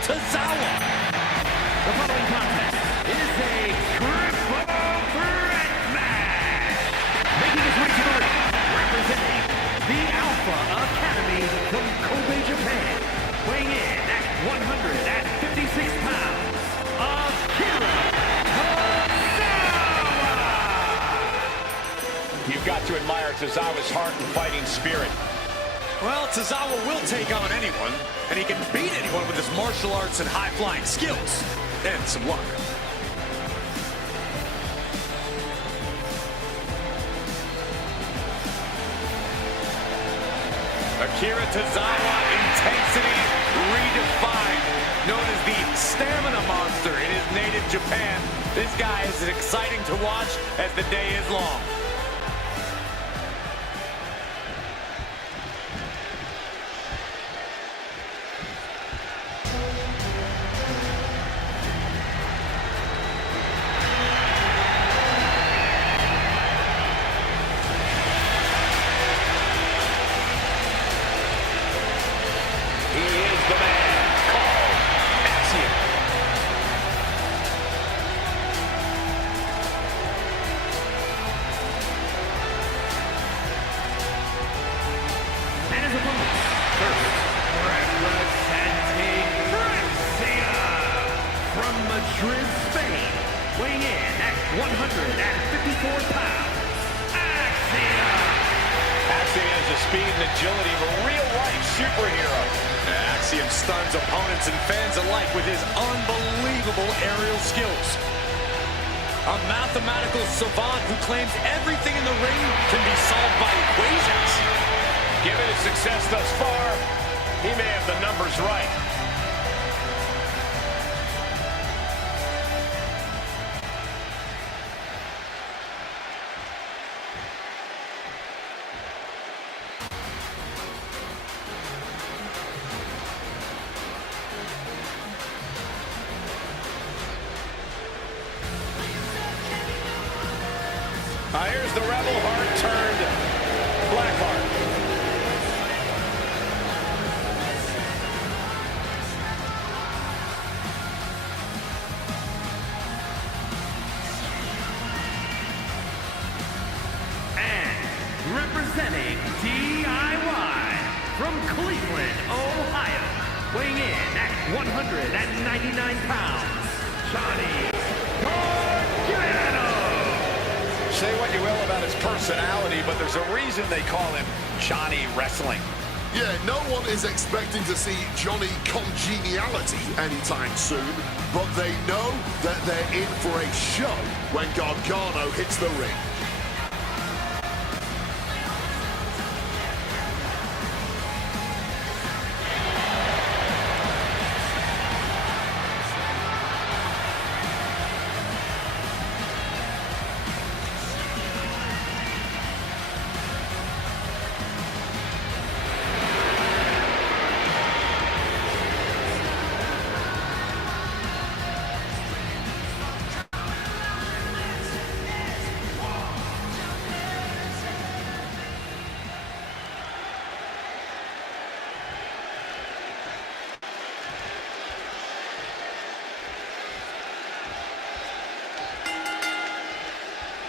Tozawa. The following contest is a triple threat match. Making his way to the ring, representing the Alpha Academy from Kobe, Japan. Weighing in at 156 pounds, Akira Tozawa. You've got to admire Tozawa's heart and fighting spirit. Well, Tozawa will take on anyone, and he can beat anyone with his martial arts and high-flying skills. And some luck. Akira Tozawa, intensity redefined. Known as the stamina monster in his native Japan. This guy is as exciting to watch as the day is long. Madrid, Spain, weighing in at 154 pounds, Axiom has the speed and agility of a real-life superhero. Axiom stuns opponents and fans alike with his unbelievable aerial skills. A mathematical savant who claims everything in the ring can be solved by equations. Given his success thus far, he may have the numbers right. Here's the Rebel Heart turned Blackheart. And representing DIY from Cleveland, Ohio, weighing in at 199 pounds, Johnny Gargano. Say what you will about his personality, but there's a reason they call him Johnny Wrestling. Yeah, no one is expecting to see Johnny Congeniality anytime soon, but they know that they're in for a show when Gargano hits the ring.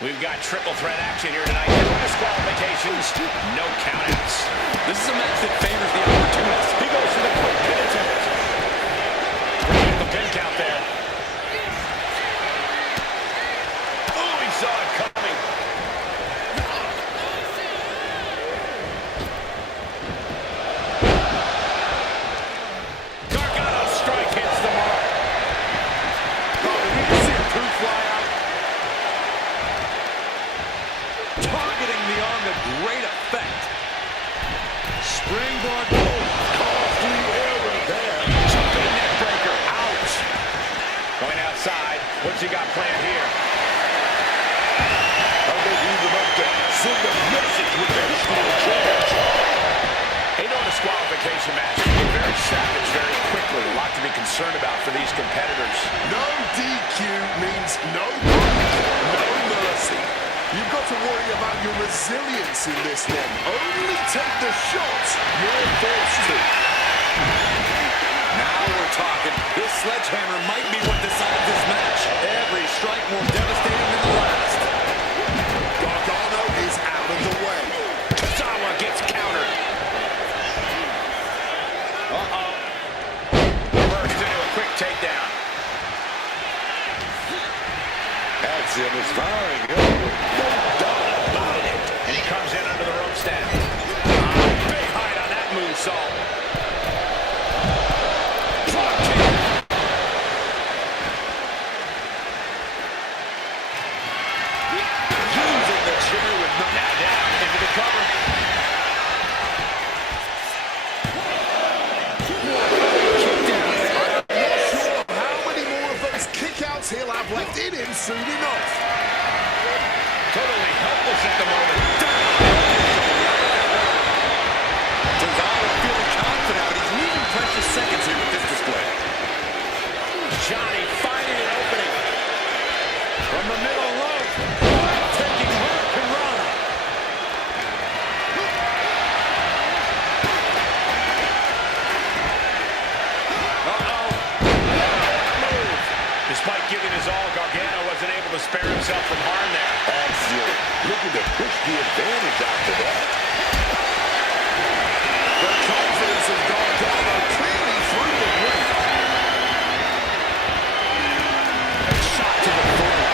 We've got triple threat action here tonight. No disqualifications, no countouts. This is a match that favors the opportunist. He goes for the quick pin attempt. Bringing the pin count there. Oh, he saw it coming. Gargano's strike hits the mark. Oh, you can see a tooth fly out. Targeting the arm to great effect. Springboard move. Costly error there. Jumping neck breaker. Ouch. Going outside. What's he got planned here? I think he's about to send a message with that steel charge. A no disqualification match. Get very savage very quickly. A lot to be concerned about for these competitors. No DQ means no break, no mercy. You've got to worry about your resilience in this one. Only take the shots you're forced to. Now we're talking. This sledgehammer might be what decides this match. Every strike more devastating than the last. Gargano is out of the way. Tozawa gets countered. Reversed into a quick takedown. That's him as firing. No doubt about it. And he comes in under the rope stand. Big height on that moonsault. Drop kick. Using the chair with no... Now down into the cover. Not sure of how many more of those kickouts he'll have left in him soon enough. Totally helpless at the moment. Tozawa feeling confident, but he's losing precious seconds here with this display. Johnny finding an opening. From the middle rope. Taking Hurricanrana. Despite giving his all, Gargano wasn't able to spare himself from harm there. Excellent. Looking to push the advantage after that. The confidence of Gargano clearly through the roof. Shot to the floor.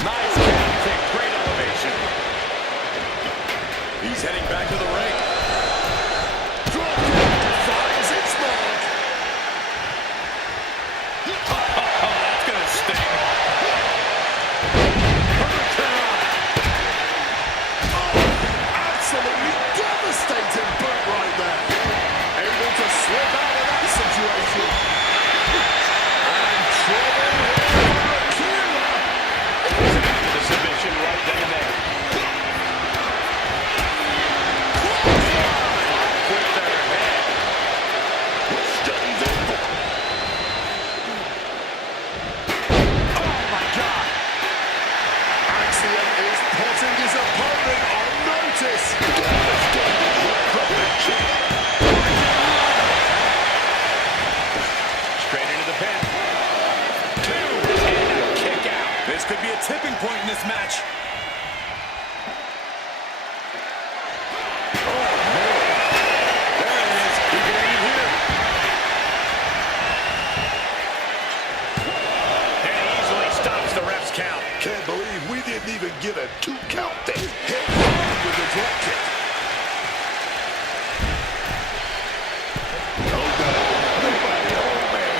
Nice calf kick, great elevation. He's heading back to the ring. Drop kick finds its mark. Oh, that's gonna sting. Absolutely devastating boot right there. Able to slip out of that situation. And trouble here for Akira. The submission right then and there. With their head. Studies over. Oh my God. Axiom is putting his opponent on notice. Straight into the pin. Two and a kick out. This could be a tipping point in this match. And he easily stops the ref's count. Can't believe we didn't even get a 2 count there. Hit hard with the drop kick. Oh no, nobody home, man.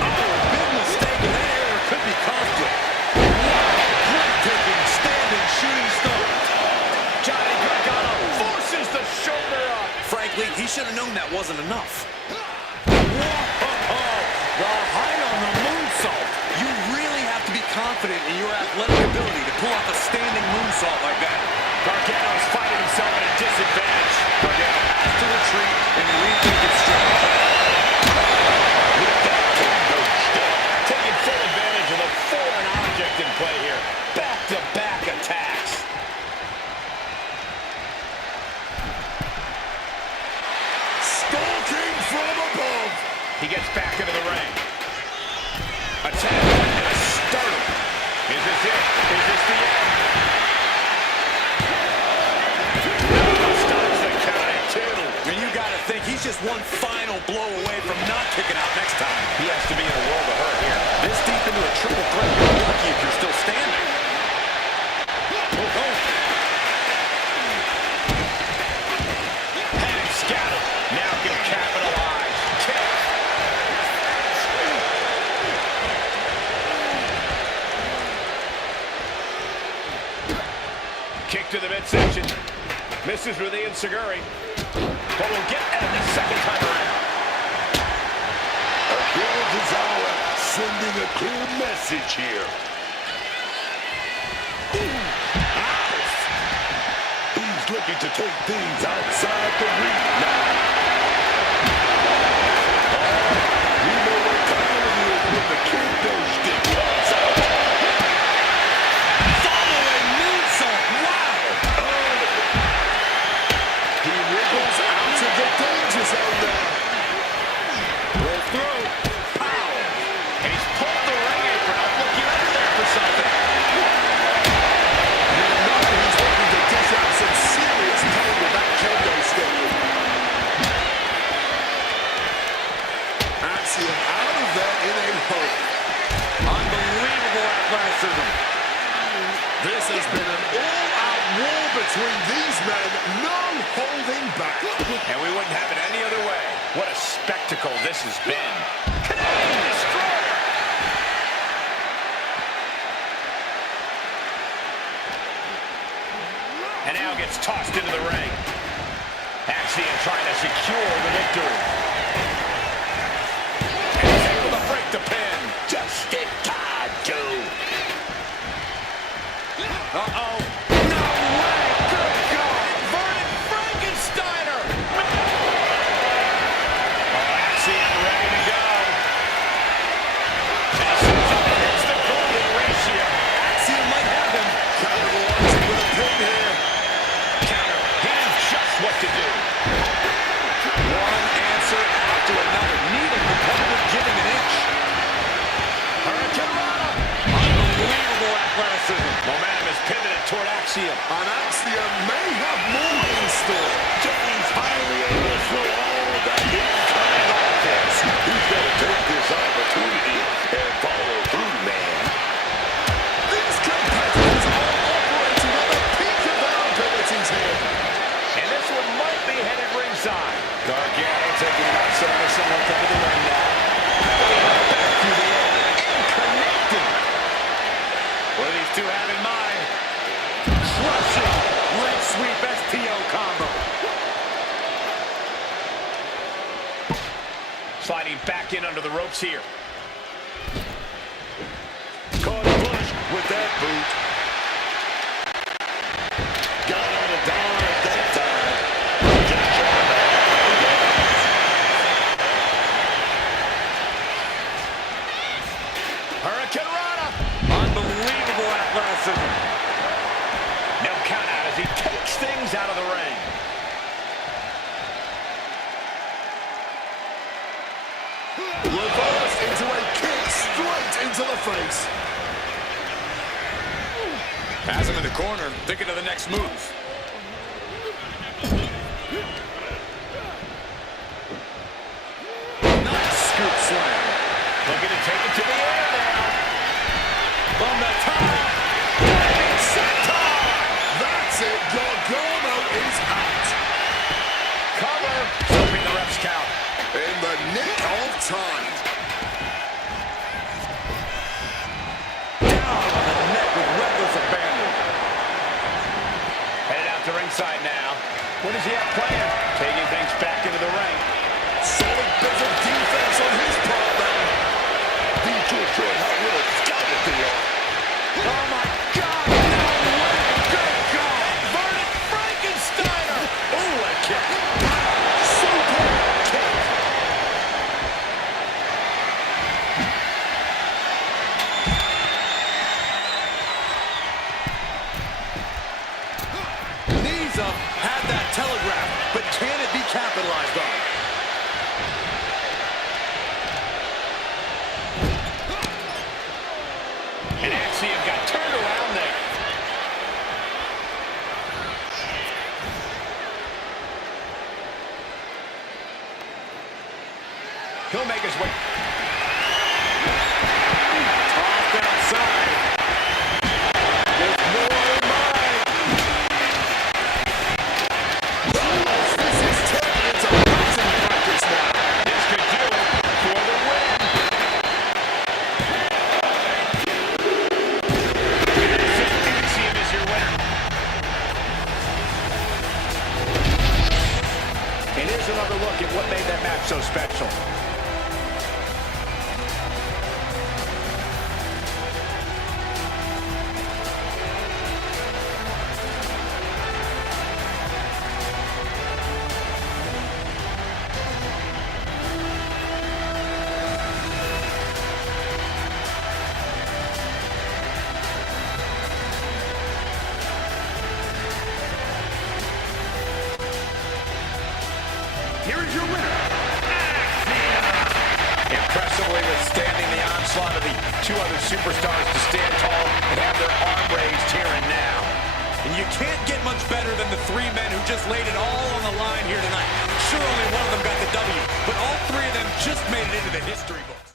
Oh, big mistake in that area could be costly. Breathtaking standing shooting star. Johnny Gargano forces the shoulder up. Frankly, he should have known that wasn't enough. The height on the moonsault. You really have to be confident in your athletic ability to pull off a standing moonsault like that. Gargano's finding himself at a disadvantage. Gargano has to retreat and rethink his strategy. With that kendo stick. Taking full advantage of the foreign object in play here. Back-to-back attacks. Stalking from above. He gets back into the ring. Attack and a start. Is this it? Is this the end? Stops the count at 2. And you got to think he's just one final blow away from not kicking out next time. He has to be in a world of hurt here. This deep into a triple threat, you're lucky if you're still standing. Head scattered. Now can capitalize. Kick. Kick to the midsection. Misses with the enziguri. But will get at it the second time around. Akira Tozawa sending a clear message here. He's looking to take things outside the ring now. We know what time it is when the kendo stick comes out. Following moonsault. Wow. He wriggles out of the athleticism. This has been an all-out war between these men. No holding back. And we wouldn't have it any other way. What a spectacle this has been. Canadian Destroyer. And now gets tossed into the ring. Axiom trying to secure the victory. And he's able to break the pin. Just in time, Joe. Uh-oh. No way. Good God. Inverted Frankensteiner. Oh, Axiom ready to go. And hits the golden ratio. Axiom might have him. Capitalizing with a pin here. Counter. He knows just what to do. One answer after another. Neither competitor giving an inch. Hurricane Rana. Unbelievable athleticism. Momentum is pivoted toward Axiom. And Axiom may have more in store. He's finally able to throw all that incoming offense. He's got to take this opportunity and follow through, man. These competitors are operating at the peak of their abilities here. And this one might be headed ringside. Gargano taking him outside of someone coming to the ring now. Back through the air and connecting. What do these two have in mind? Crushing leg sweep STO combo. Sliding back in under the ropes here. Caught a push with that boot. Got on a dive that time. Just trying to Hurricane Rana. Unbelievable athleticism. No count out as he takes things out of the ring. Reversed into a kick straight into the face. Has him in the corner, thinking of the next move. Nice scoop slam. Looking to take it to the air now. From the top. Diving senton. That's it. Gargano is out. Cover. Soaping the ref's count. In the nick of time. Down on the neck with reckless abandon. Headed out to ringside now. What does he have planned? Taking things back into the ring. Solid bit of defense on his part then. just showing how well scouted they are. Oh my God! No way! Good God! Inverted Frankensteiner! Ooh, that kick! Super kick. Knees up, had that telegraph, but can it be capitalized on? And Axiom got turned around there. He'll make his way. Tossed outside. There's more in mind. This is turning into boxing practice now. This could do it for the win. Axiom is your winner. And here's another look at what made that match so special. Here is your winner, Impressively withstanding the onslaught of the two other superstars to stand tall and have their arm raised here and now. And you can't get much better than the three men who just laid it all on the line here tonight. Sure, only one of them got the W, but all three of them just made it into the history books.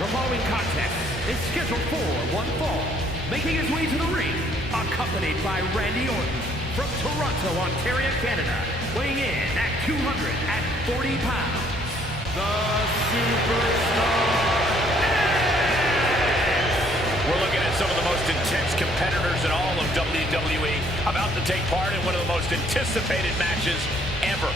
The following contest is scheduled for one fall. Making his way to the ring, accompanied by Randy Orton from Toronto, Ontario, Canada, weighing in at 240 pounds, the Superstar. We're looking at some of the most intense competitors in all of WWE about to take part in one of the most anticipated matches ever.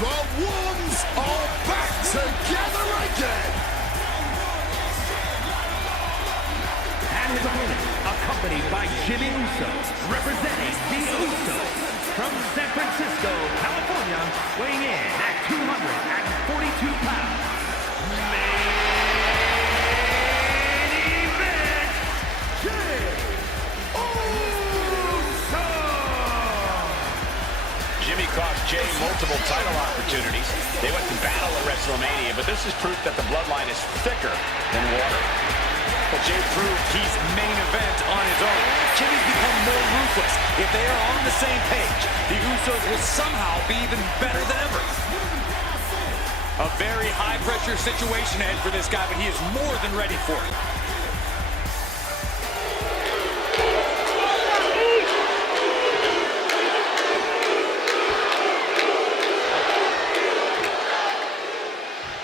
The Ones are back together again. And his opponent, accompanied by Jimmy Uso, representing the Usos from San Francisco, California, weighing in at 242 pounds. Main event, Jey Uso! Jimmy cost Jey multiple title opportunities. They went to battle at WrestleMania, but this is proof that the bloodline is thicker than water. But Jey proved he's main event on his own. Jimmy's become more ruthless. If they are on the same page, the Usos will somehow be even better than ever. A very high-pressure situation ahead for this guy, but he is more than ready for it.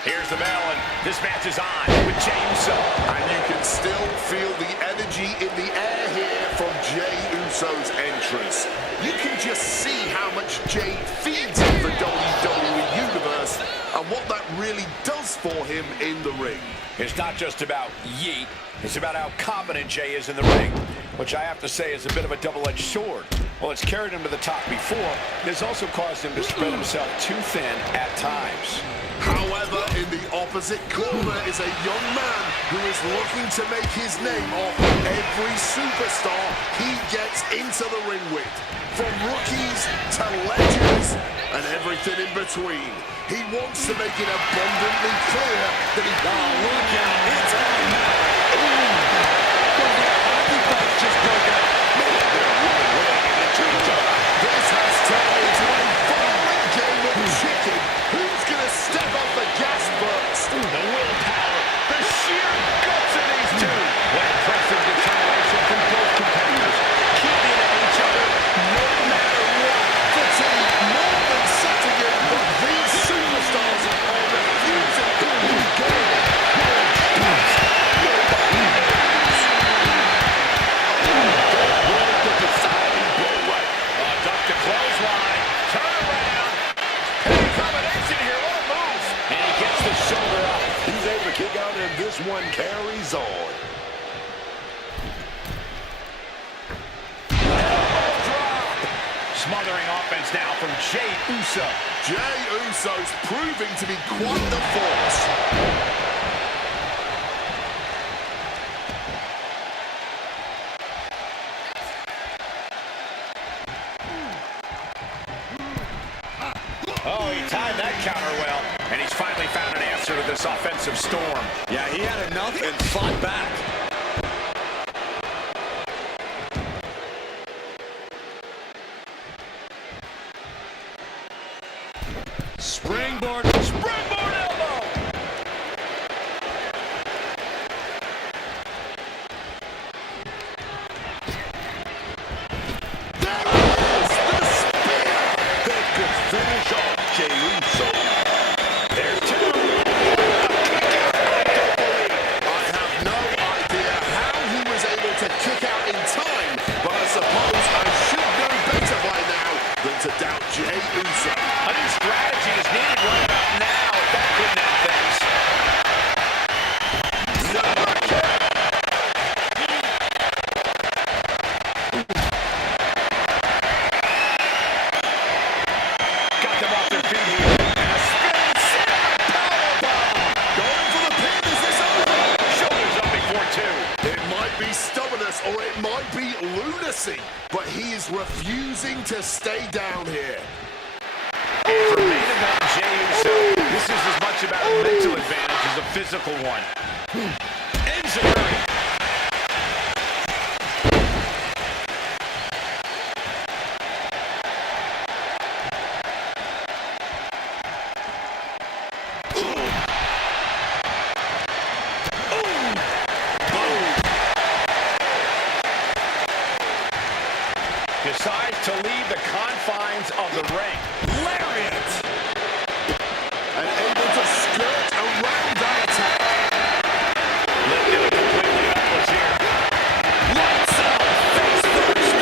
Here's the bell, and this match is on with Jey Uso. And you can still feel the energy in the air here from Jey Uso's entrance. You can just see how much Jey feeds in the WWE Universe and what that really does for him in the ring. It's not just about yeet. It's about how confident Jey is in the ring, which I have to say is a bit of a double-edged sword. Well, it's carried him to the top before. It has also caused him to spread himself too thin at times. However, in the opposite corner is a young man who is looking to make his name off every superstar he gets into the ring with. From rookies to legends and everything in between. He wants to make it abundantly clear that he... Oh, look out. It's on now. Happy fights just broke out. Man, they're really weighing into each other. This has turned into a violent game of chicken. Who's going to step up the gas first? The willpower, the sheer guts of these two. What impressive determination from both competitors. Keeping at each other no matter what. Fatigue more than setting in, but these superstars are refusing to let go. Duck the clothesline. Turn around. Heavy combination here. What a move. And he gets the shoulder up. He's able to kick out, and this one carries on. Smothering offense now from Jey Uso. Jey Uso's proving to be quite the force. Oh, he timed that counter well. And he's finally found an answer to this offensive storm. Yeah, he had enough and fought back. Springboard elbow. There is the spear that could finish off Jey Uso. There's two. I have no idea how he was able to kick out in time, but I suppose I should know better by now than to doubt Jey Uso. A new strategy is needed right about now. If that couldn't end things. Got them off their feet here. And a spinning center powerbomb. Going for the pin, is this over? Shoulders up before two. It might be stubbornness or it might might be lunacy, but he is refusing to stay down here. And for main event Jey Uso, this is as much about a mental advantage as a physical one. Enziguri. Decides to leave the confines of the ring. Lariat! And able to skirt around that attack. Lifted it completely helpless here. Lights out! Face first!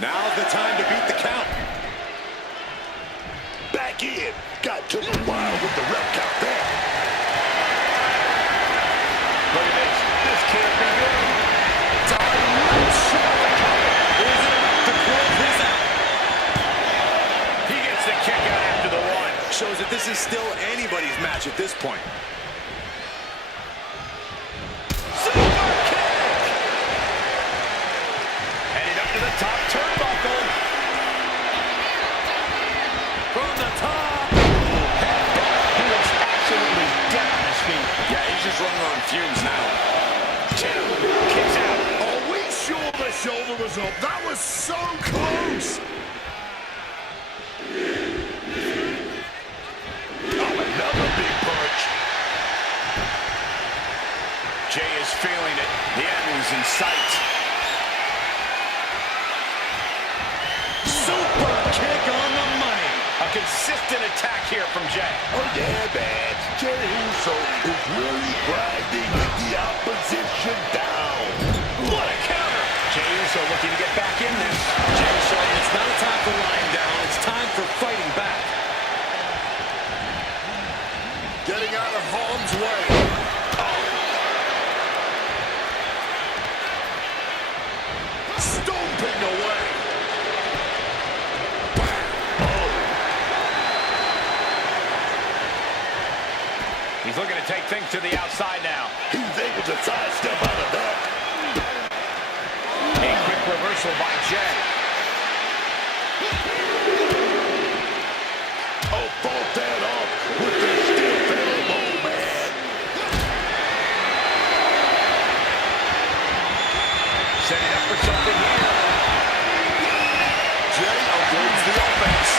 Now's the time to beat the count. Back in. Got took a while with the rep count there. Look at this. This can't be good. Direct shot. Is it enough to close this out? He gets the kick out after the one. Shows that this is still anybody's match at this point. Super kick! Headed up to the top turnbuckle. From the top. Headbutt. He looks absolutely dead on his feet. Yeah, he's just running on fumes now. Two. Kicks out. Are we sure the shoulder was up? That was so close. Oh, another big punch. Jey is feeling it. The end is in sight. Super kick on the money. A consistent attack here from Jey. Oh, yeah, man. Jey Uso is really grinding the opposition down. What a counter! Jey Uso looking to get back in this. Jey showing it's not a time for lying down. It's time for fighting back. Getting out of harm's way. Stomping away. He's looking to take things to the outside now. He's able to sidestep out of that. A quick reversal by Jey. Oh, fought that off with the stiff elbow, man. Setting up for something here. Jey avoids the offense.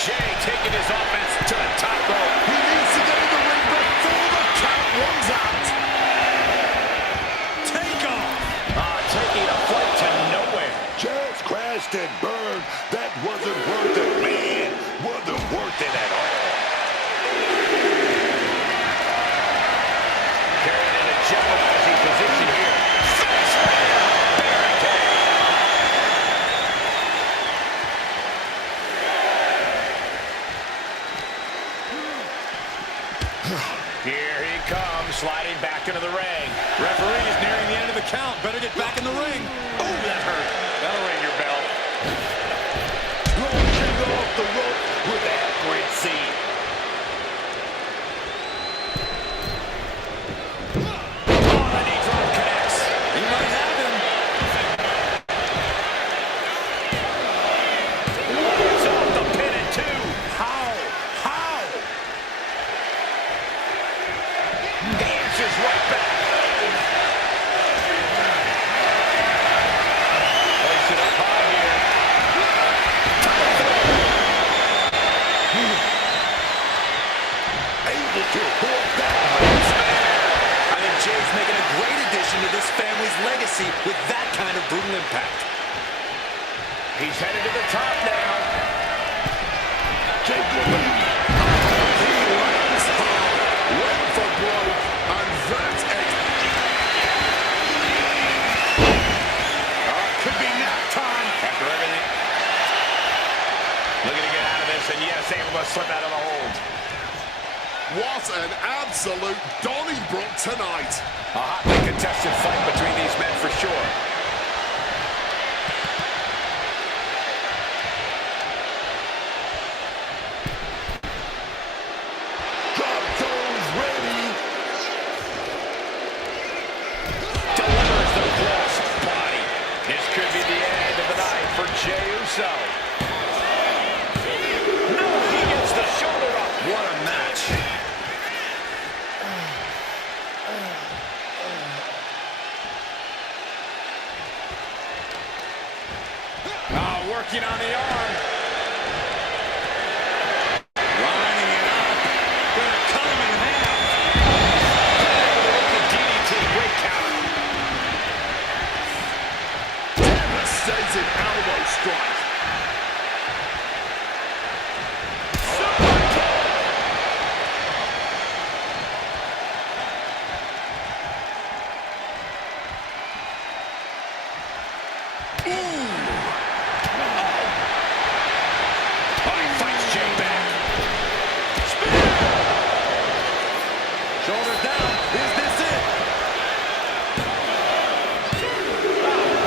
Jey taking his offense to the top rope. He needs to get in the ring before the count runs out. Take off. Taking a flight to nowhere. Just crashed and burned. That wasn't worth it, man. Wasn't worth it at all. Carrying in a jeopardizing position here. Face barricade. Here he comes, sliding back into the ring. Referee is nearing the end of the count. Better get back in the ring. Oh, that hurt. That'll ring your bell. Launching off the rope with accuracy. Oh, the knee drop connects. He might have him. It's off the pin at two. How? He answers right back. Place it up high here. Able to avoid that. I think Jey's making a great addition to this family's legacy with that kind of brutal impact. He's headed to the top now. Jey Uso. He lands hard. Went for broke. And that's it. Could be nap time. After everything. Looking to get out of this, and yes, just able to slip out of the hold. What an absolute Donnybrook tonight. A hotly contested fight between these men for sure. Got those ready. Delivers the cross body. This could be the end of the night for Jey Uso. No, he gets the shoulder up. What a match. Working on the arm. Lining it up. Gonna cut him in half. With the DDT. Great counter. Devastating elbow strike. Shoulders down. Is this it?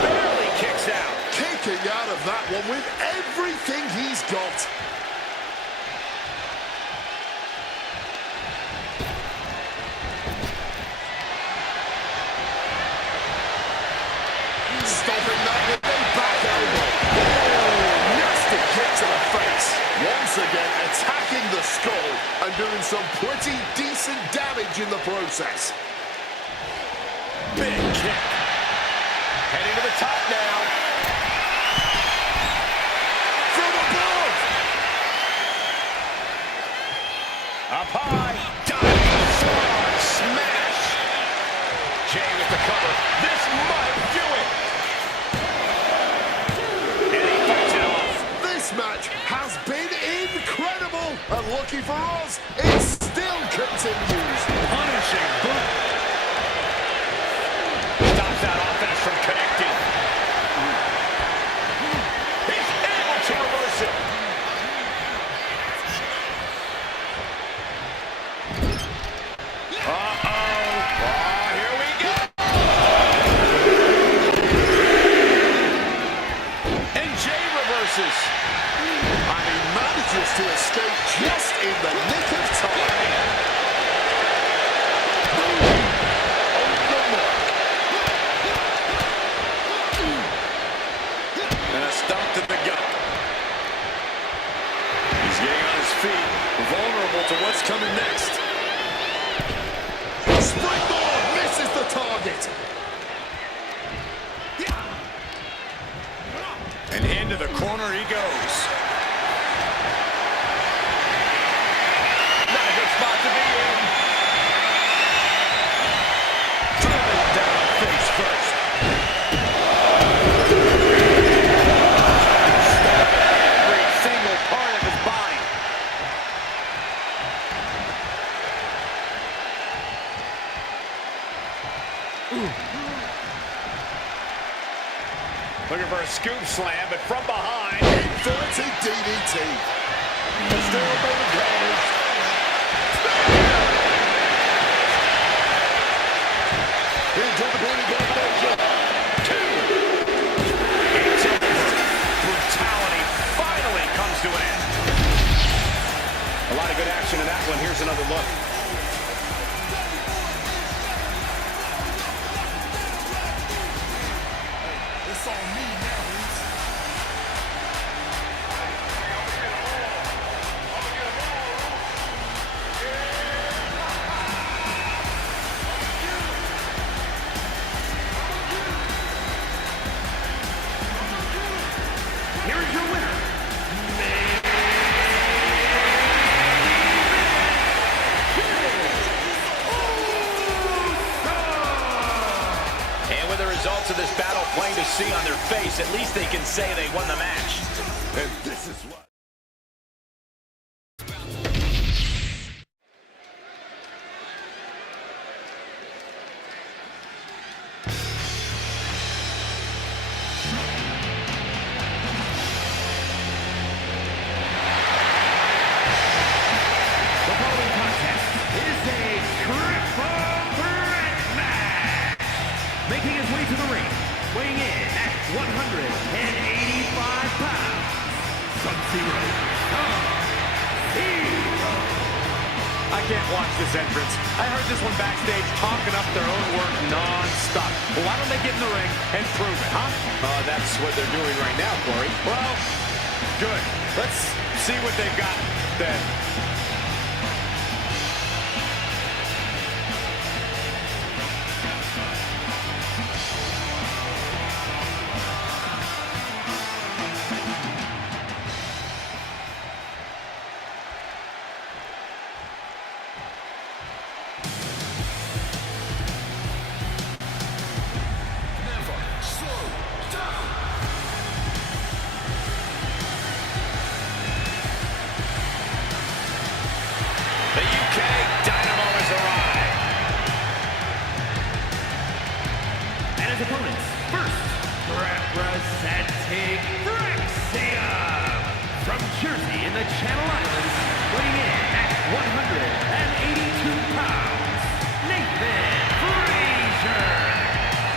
Barely kicks out. Kicking out of that one with everything he's got. Stopping that with a back elbow. Oh, nasty kick to the face. Once again attacking the skull and doing some pretty decent damage in the process. Big kick. Heading to the top now. From above. Up high. Diving forearm smash. Jey with the cover. This might do it. And he fights it off. This match has been incredible. And lucky for us, it still continues. Punishing boot. Stops that offense from connecting. He's able to reverse it. Here we go. And Jey reverses. And he manages to escape just in the nick of time. And a stomp to the gut. He's getting on his feet, vulnerable to what's coming next. Springboard misses the target. And into the corner he goes. Not a good spot to be in. Driven down face first. Every single part of his body. Looking for a scoop slam, but from behind. Inverted DDT. Still moving goes. Into the booty combination. Two. Until the brutality finally comes to an end. A lot of good action in that one. Here's another look. It's on me now. Here is your winner, And with the results of this battle plain to see on their face, at least they can say they won the match. And this is what. can't watch this entrance. I heard this one backstage talking up their own work non-stop. Well, why don't they get in the ring and prove it, huh? That's what they're doing right now, Corey. Well, good. Let's see what they've got then. Opponents, first, representing Brexia from Jersey in the Channel Islands, weighing in at 182 pounds, Nathan Frazier.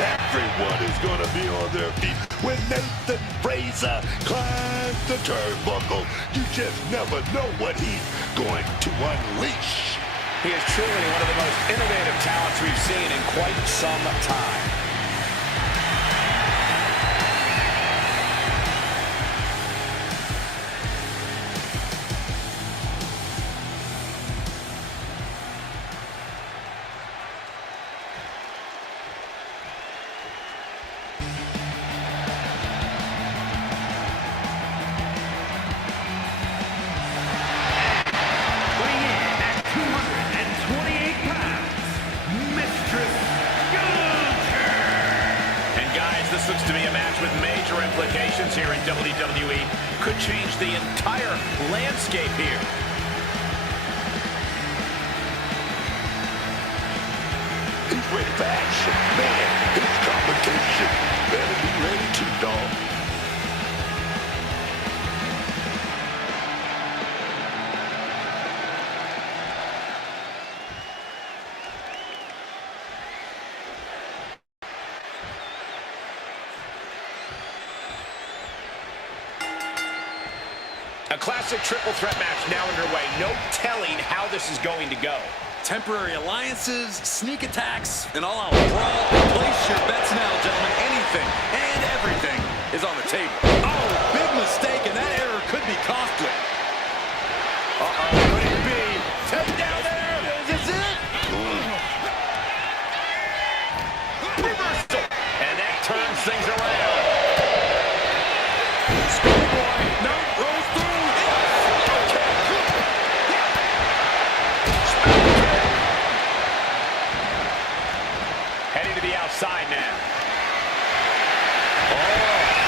Everyone is going to be on their feet when Nathan Frazier climbs the turnbuckle. You just never know what he's going to unleash. He is truly one of the most innovative talents we've seen in quite some time. This looks to be a match with major implications here in WWE. Could change the entire landscape here. He's ready for action. Man, his competition better be ready to, dog. A classic triple threat match now underway. No telling how this is going to go. Temporary alliances, sneak attacks, and all-out brawl. Place your bets now, gentlemen. Anything and everything is on the table. Oh, big mistake, and that error could be costly. Uh-oh, could it be? Take down there! Is this it? Reversal! And that turns things around. Schoolboy, no, rolls through. Heading to the outside now.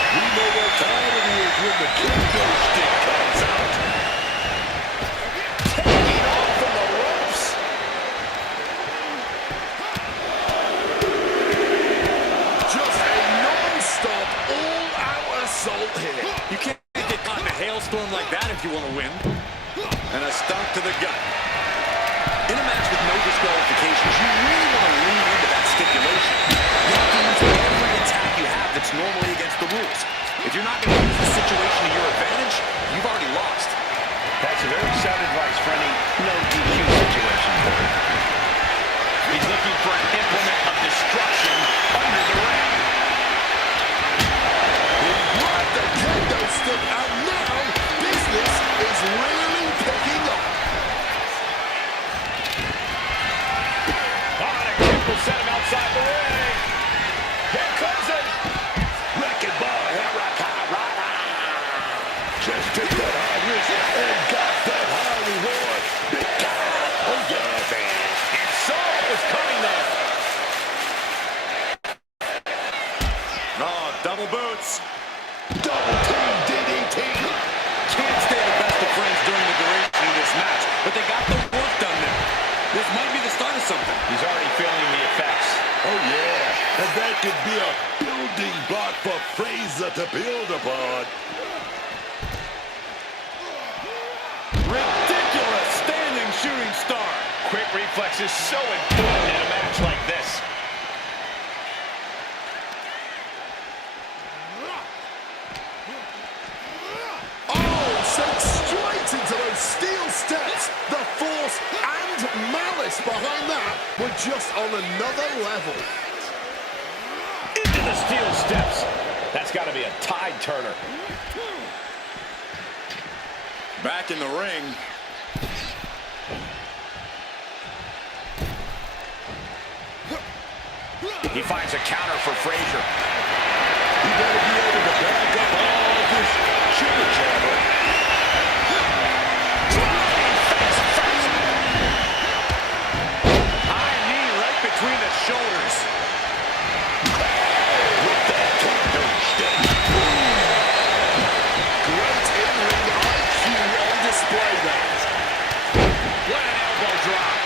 We know what time it is when the kendo stick comes out. Taking off from the ropes. Just a non-stop, all-out assault here. You can't get caught in a hailstorm like that if you want to win. And a stomp to the gut. In a match with no disqualifications, you really want to lean into that stipulation. You have to use every attack you have that's normally against the rules. If you're not going to use the situation to your advantage, you've already lost. That's a very sound advice for any no DQ situation, Corey. He's looking for an implement of destruction under the ring. He brought the kendo stick out now. Business is really picking up. Will set him outside the ring. Here comes it. Wrecking ball, Hurricane. Just took that high risk and got that high reward. Big guy. Oh, yeah, man. And so it was coming there. Oh, double boots. Double team DDT. Can't stay the best of friends during the duration of this match, but they got the work done there. This might be the start of something. He's already feeling the effects. Oh, yeah. And that could be a building block for Frazier to build upon. Ridiculous standing shooting star. Quick reflex is so important in a match like this. Oh, sent straight into those steel steps. The force and behind that were just on another level. Into the steel steps. That's got to be a tide turner. Back in the ring. He finds a counter for Frazier. You better be able to back up all this jibber jabber. High knee right between the shoulders. With that kendo stick. Great in-ring IQ on display there. What an elbow drop.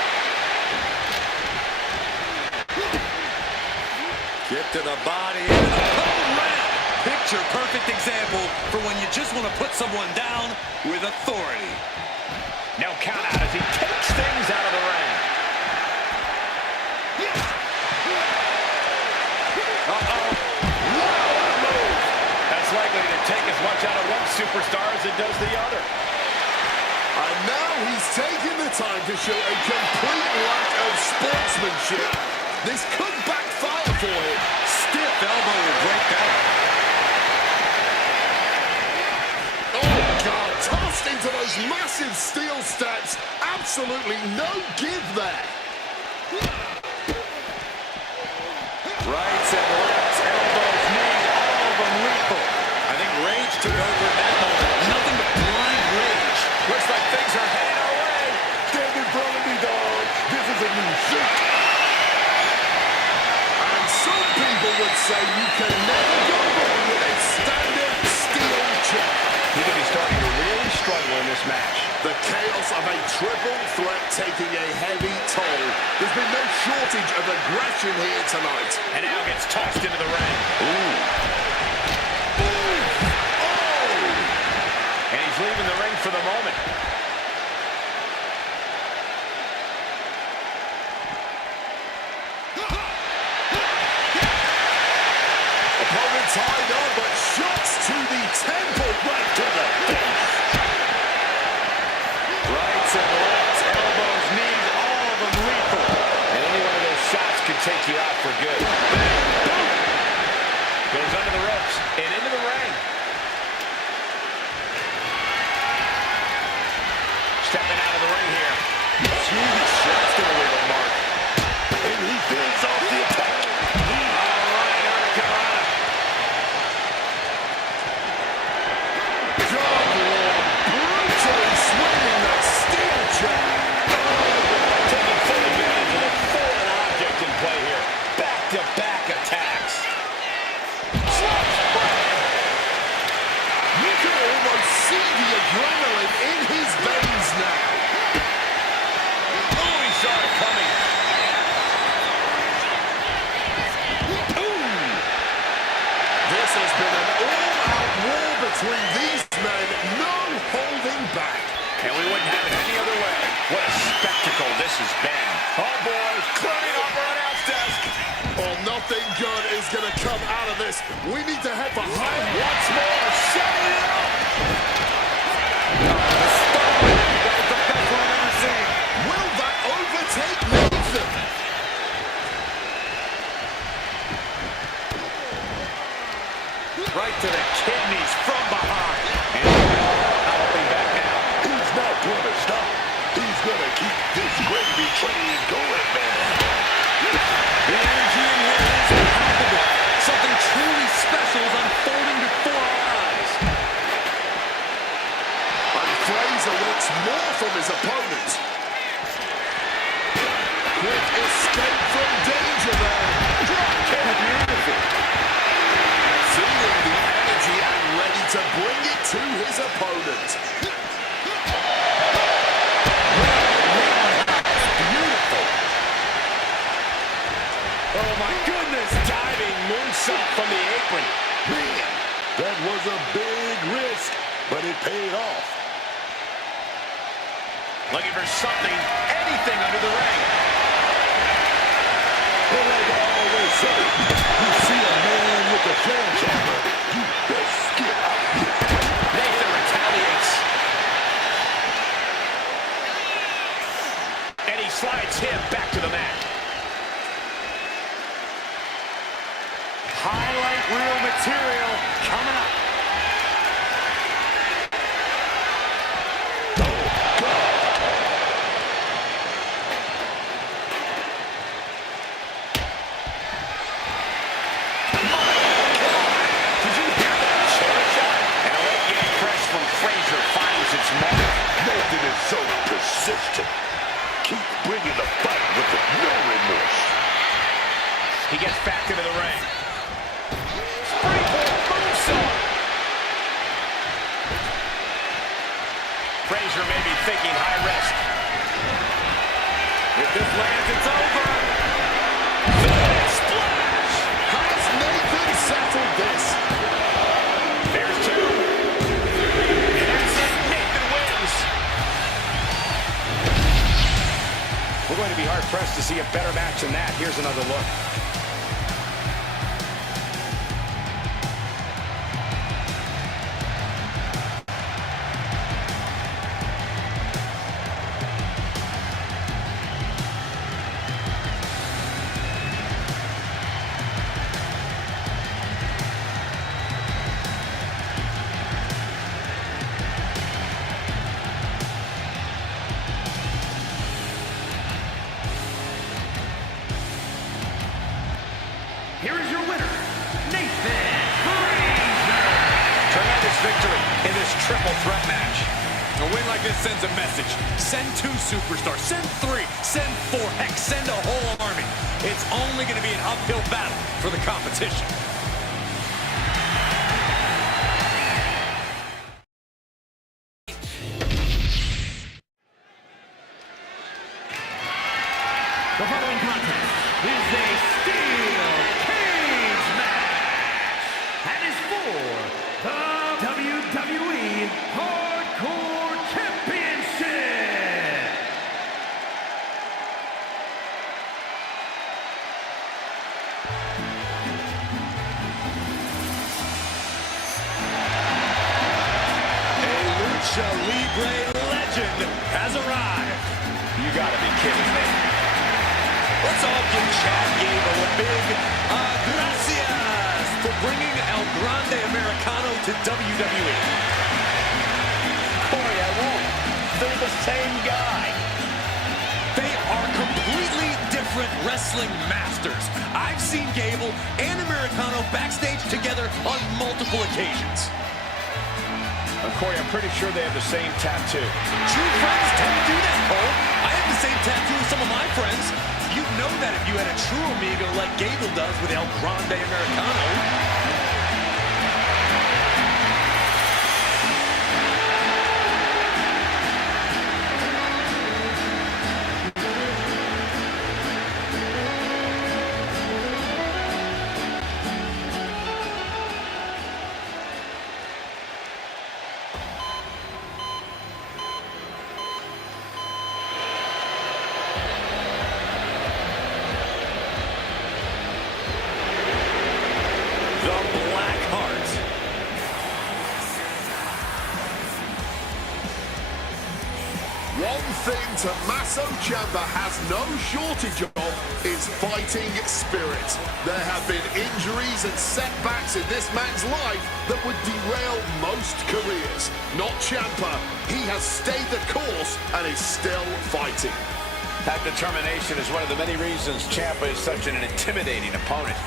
Kick to the body into the cold round. Picture perfect example for when you just want to put someone down with authority. No count out as he takes things out of the ring. That's likely to take as much out of one superstar as it does the other. And now he's taking the time to show a complete lack of sportsmanship. This could backfire for him. Stiff elbow will break that. Oh, God, tossed into those massive steel steps. Absolutely no give there. Rights and lefts, elbows, knees, all of them lethal. I think rage took over in that moment. Nothing but blind rage. Looks like things are heading our way. Stand in front of me, dog. This is a new shit. And some people would say you can never go wrong with a standard steel chair. He could be starting to really struggle in this match. The chaos of a triple threat taking a heavy toll. There's been no shortage of aggression here tonight. And now gets tossed into the ring. Ooh. And he's leaving the ring for the moment. Opponent tied on, but shots to the temple, right to the face. Rights and lefts, elbows, knees, all of them lethal. And any one of those shots could take you out for good. Goes under the ropes and into the ring. Stepping out of the ring here. Huge shots to the wiggle mark. And he builds off the attack. All right, Hurricane. Brutally swinging that steel chair. Taking full advantage of the foreign object in play here. Back-to-back attacks. You can almost see the adrenaline in his veins now. Oh, he saw it coming. This has been an all-out war between these men, no holding back. And we wouldn't have it any other way. What a spectacle this has been. Oh, boy, climbing up our announce desk. Well, nothing good is going to come out of this. We need to head for high once more. Shut it up! That was the best one I've ever seen. Will that overtake Nathan? Right to the kidneys from behind. And not holding back now. He's not going to stop. He's going to keep this gravy train going, man. The energy in here is palpable. Something truly special is unfolding before our eyes. And Frazier wants more from his opponent. Quick escape from danger there. Drop kick. Beautiful. Feeling the energy and ready to bring it to his opponent. Beautiful. Oh, my goodness. Diving moonsault from the apron. Man, that was a big risk, but it paid off. Looking for something, anything under the ring. Well, like I always say, you see a man with a jackhammer, you best get out here. Nathan retaliates. And he slides him back to the mat. Highlight reel material coming up. Nathan is so persistent. Keep bringing the fight with no remorse. He gets back into the ring. Springboard moonsault. Frazier may be thinking high risk. If this lands, it's over. Big splash. Has Nathan settled this? There's two. And that's it. Nathan wins. We're going to be hard-pressed to see a better match than that. Here's another look. Here is your winner, Nathan Frazier. Tremendous victory in this triple threat match. A win like this sends a message. Send 2 superstars, send 3, send 4, heck, send a whole army. It's only going to be an uphill battle for the competition. The following contest is a steel cage match and is for the WWE Hardcore Championship. A Lucha Libre legend has arrived. You gotta be kidding me. Let's all give Chad Gable a big gracias for bringing El Grande Americano to WWE. Boy, I won't. They're the same guy. They are completely different wrestling masters. I've seen Gable and Americano backstage together on multiple occasions. Corey, I'm pretty sure they have the same tattoo. True friends tend to do that, Cole. I have the same tattoo as some of my friends. You'd know that if you had a true amigo like Gable does with El Grande Americano. One thing Tommaso Ciampa has no shortage of is fighting spirit. There have been injuries and setbacks in this man's life that would derail most careers. Not Ciampa. He has stayed the course and is still fighting. That determination is one of the many reasons Ciampa is such an intimidating opponent.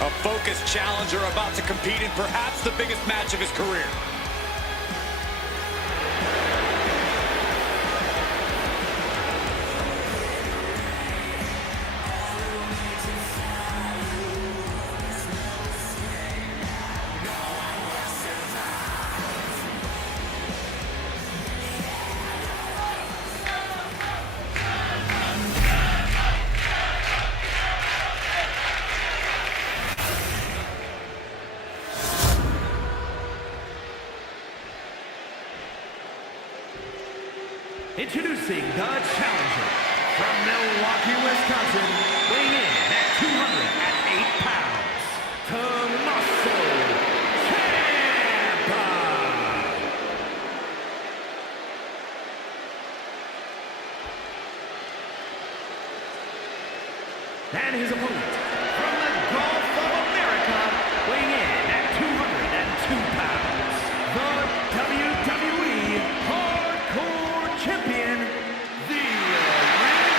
A focused challenger about to compete in perhaps the biggest match of his career. Introducing the challenger from Milwaukee, Wisconsin, weighing in at 208 pounds, Tommaso Ciampa. And his opponent from the Gulf of America, weighing in at 202 pounds, the WWE Hardcore Champion, the original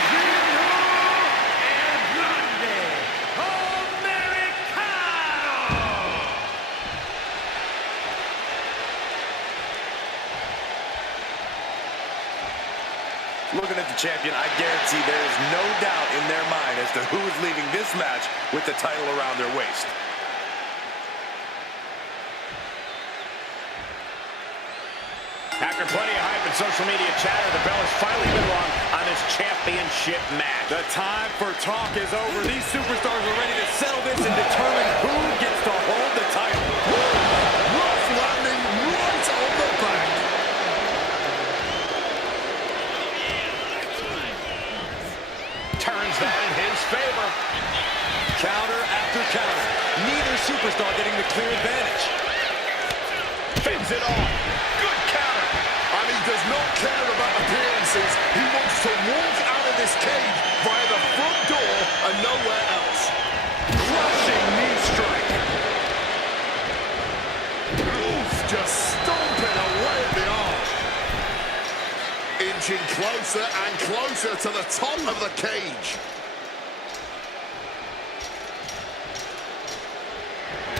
and grande Americano. Looking at the champion, I guarantee there is no doubt in their mind as to who is leaving this match with the title around their waist. After plenty of hype and social media chatter, the bell has finally been rung on this championship match. The time for talk is over. These superstars are ready to settle this and determine who gets to hold the title. Rough landing right on the back. Turns that in his favor. Counter after counter. Neither superstar getting the clear advantage. Fends it off. Good counter. And he does not care about appearances. He wants to walk out of this cage via the front door and nowhere else. Crushing knee strike. Oof, just stomping away at the arm. Inching closer and closer to the top of the cage.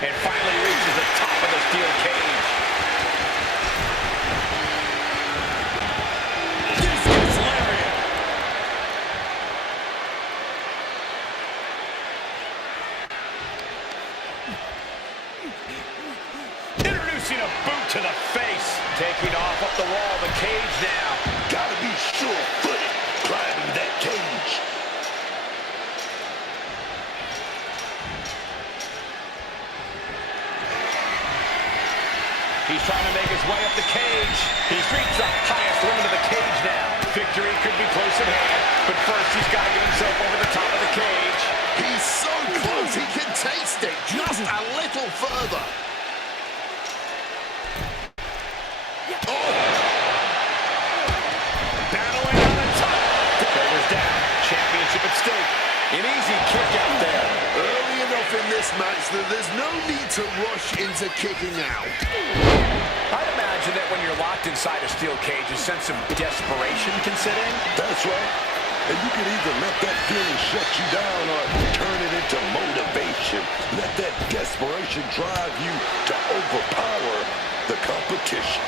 And finally reaches the top of the steel cage. Discus lariat. Introducing a boot to the face. Taking off up the wall of the cage now. Gotta be sure-footed climbing that cage. He's trying to make his way up the cage. He's reached the highest limit of the cage now. Victory could be close at hand, but first he's got to get himself over the top of the cage. He's so close, he can taste it just a little further. Oh! Battling on the top. Shoulders down. Championship at stake. An easy kick out there. Early enough in this match that there's no need to rush into kicking out. I'd imagine that when you're locked inside a steel cage, a sense of desperation can set in. That's right. And you can either let that feeling shut you down or turn it into motivation. Let that desperation drive you to overpower the competition.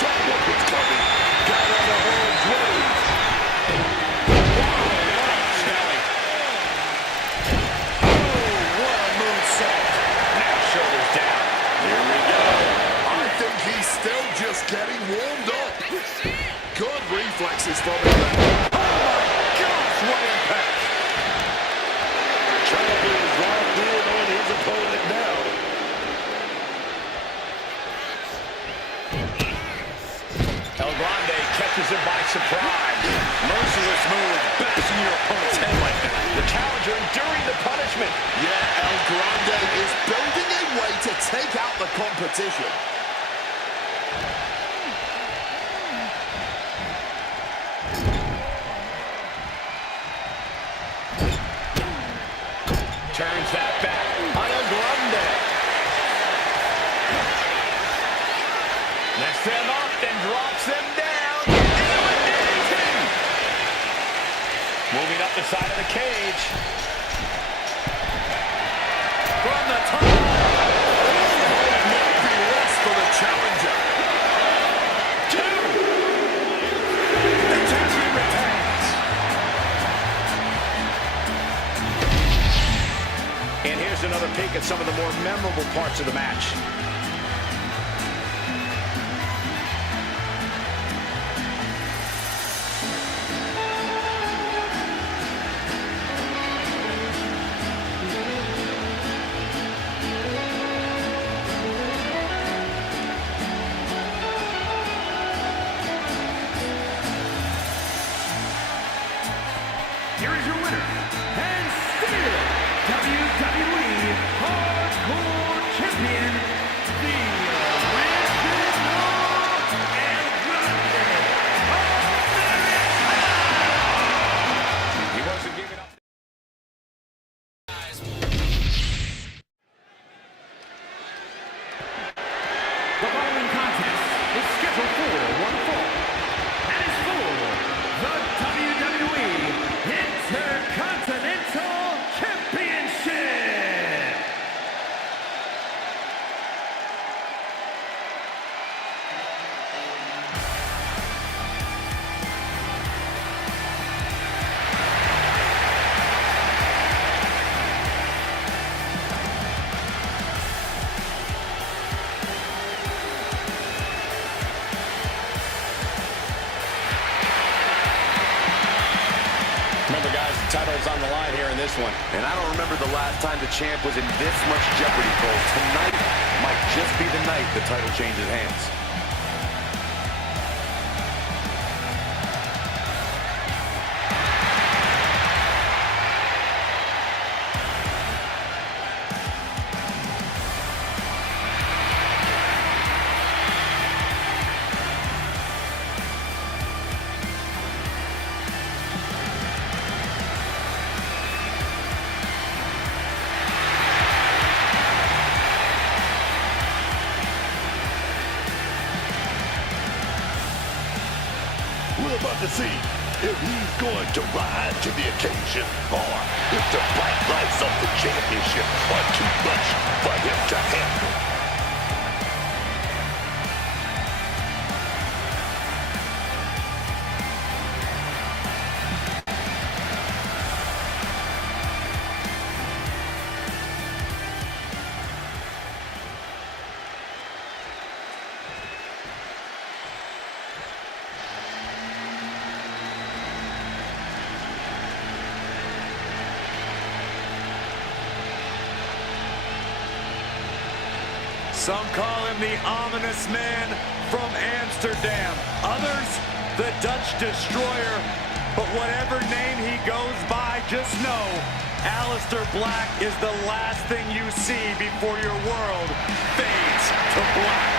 Show what was coming. Got out of harm's way. Snelling. Oh, what a moonsault. Now shoulders down. Here we go. I think he's still just getting warmed up. Good reflexes from him. Oh my gosh, what impact. Ciampa is locked in on his opponent now. El Grande catches him by surprise. Merciless move, bashing your opponent's head like that. The challenger enduring the punishment. Yeah, El Grande is building a way to take out the competition. Turns that back on El Grande. Lifts them up, then drops them down. Into a DDT. Moving up the side of the cage. From the top. Might be less for the challenger. Two. The champion retains. And here's another peek at some of the more memorable parts of the match. the line here in this one. And I don't remember the last time the champ was in this much jeopardy, Cole. Tonight might just be the night the title changes hands. We're about to see if he's going to rise to the occasion or if the bright lights of the championship are too much for him to handle. Some call him the ominous man from Amsterdam. Others, the Dutch Destroyer. But whatever name he goes by, just know Aleister Black is the last thing you see before your world fades to black.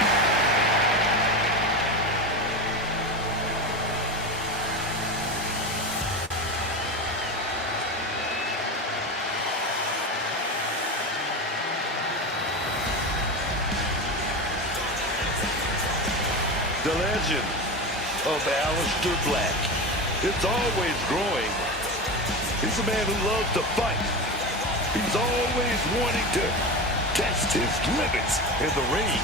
The legend of Aleister Black. It's always growing. He's a man who loves to fight. He's always wanting to test his limits in the ring.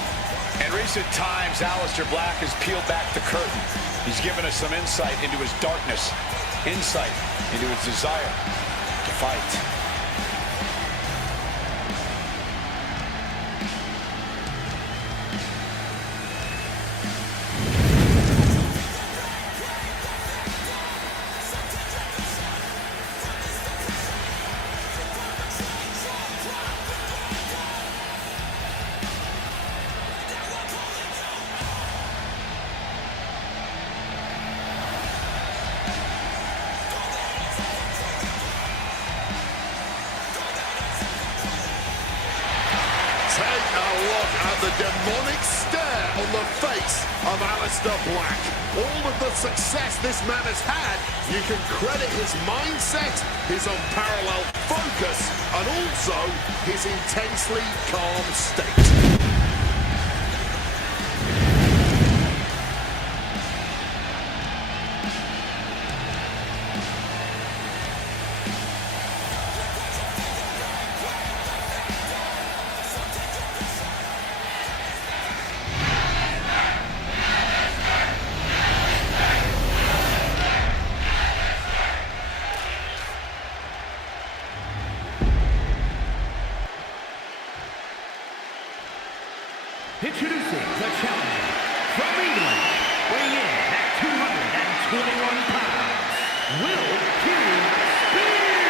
In recent times, Aleister Black has peeled back the curtain. He's given us some insight into his darkness, insight into his desire to fight. The demonic stare on the face of Aleister Black. All of the success this man has had, you can credit his mindset, his unparalleled focus, and also his intensely calm state. Introducing the challenger from England, weighing in at 221 pounds, Will King Spears.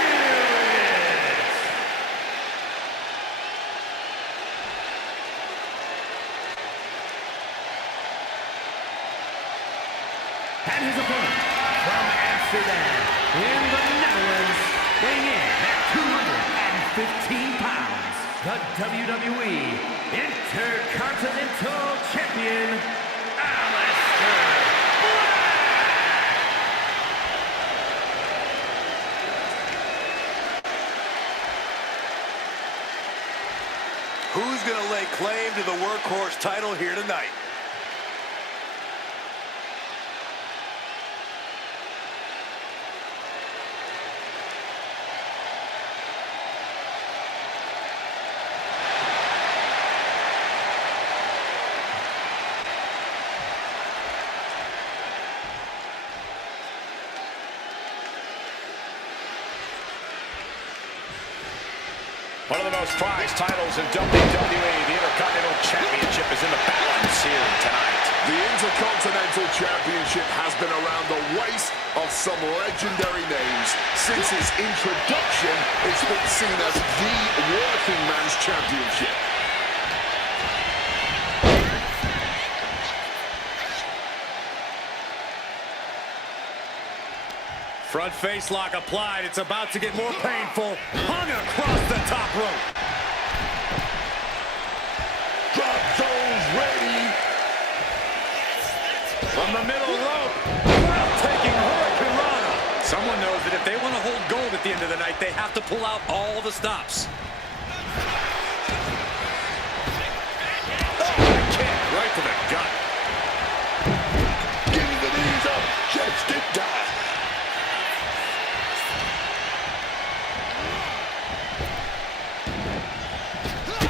And his opponent from Amsterdam in the Netherlands, weighing in at 215 pounds, the WWE Intercontinental Champion, Aleister Black! Who's going to lay claim to the workhorse title here tonight? One One of the most prized titles in WWE, the Intercontinental Championship, is in the balance here tonight. The Intercontinental Championship has been around the waist of some legendary names. Since its introduction, it's been seen as the working man's championship. Front face lock applied. It's about to get more painful. Hung across the top rope. Drop zones ready. From the middle rope. Breathtaking Hurricane Rana. Someone knows that if they want to hold gold at the end of the night, they have to pull out all the stops. Oh, kick right to the gut. Getting the knees up just in time.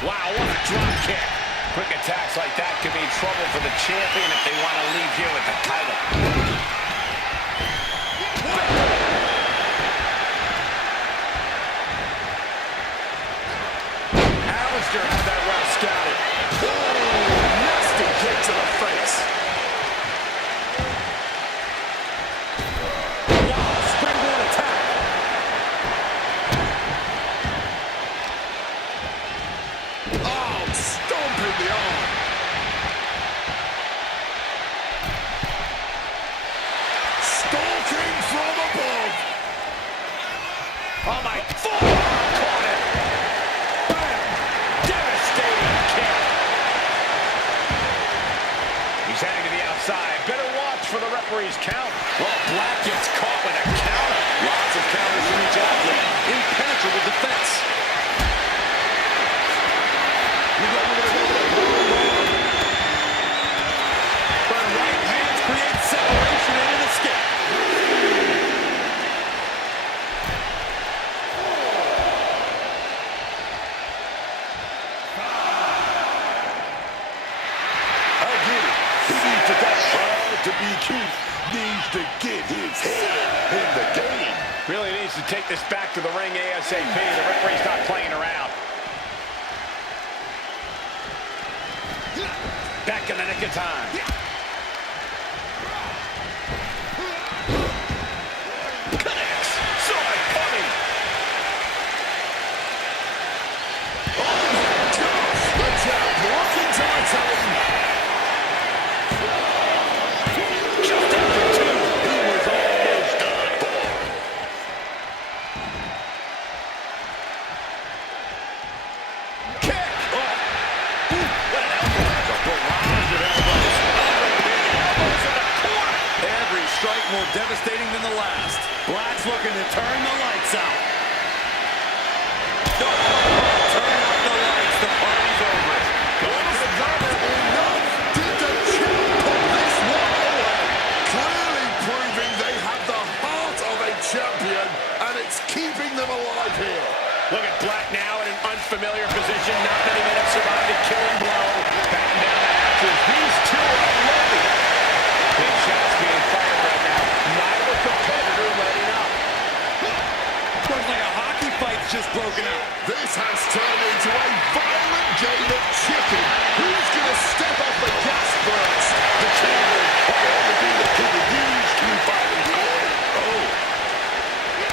Wow, what a drop kick. Quick attacks like that could mean trouble for the champion if they want to leave here with the title. Alistair had that well scouted. Oh, nasty kick to the face. Wow, springboard attack. Oh, stomping the arm. Stalking from above. Oh my, forearm caught it. Bam, devastating kick. He's heading to the outside. Better watch for the referee's count. Well, Black gets caught with a counter. Lots of counters from each athlete. Impenetrable defense. But right hands create separation and an escape. I get it. He needs to get proud to be cute. Needs to get his head in the game. Really needs to take this back to the ring ASAP. The referee's not playing around. Back in the nick of time. Connects. Saw it coming. The jab looking to retain. Just after two. He was almost done for. Kick. Oh. Ooh, what an elbow. A barrage of elbows. Elbows in the corner. Every strike more devastating than the last. Black's looking to turn the lights out. Oh, turn out the lights. The party's over. Going to the cover. Enough. Did the champ put this one away? Clearly proving they have the heart of a champion, and it's keeping them alive here. Look at Black now in an unfamiliar position. Not many minutes survived a killing blow. Batting down the hatches. These two are loaded. Big shots being fired right now. Neither competitor letting up. Looks like a hockey fight's just broken out. This has turned into a violent game of chicken. Who's going to step off the gas first? The champion of everything that could be used to fighting for. Oh,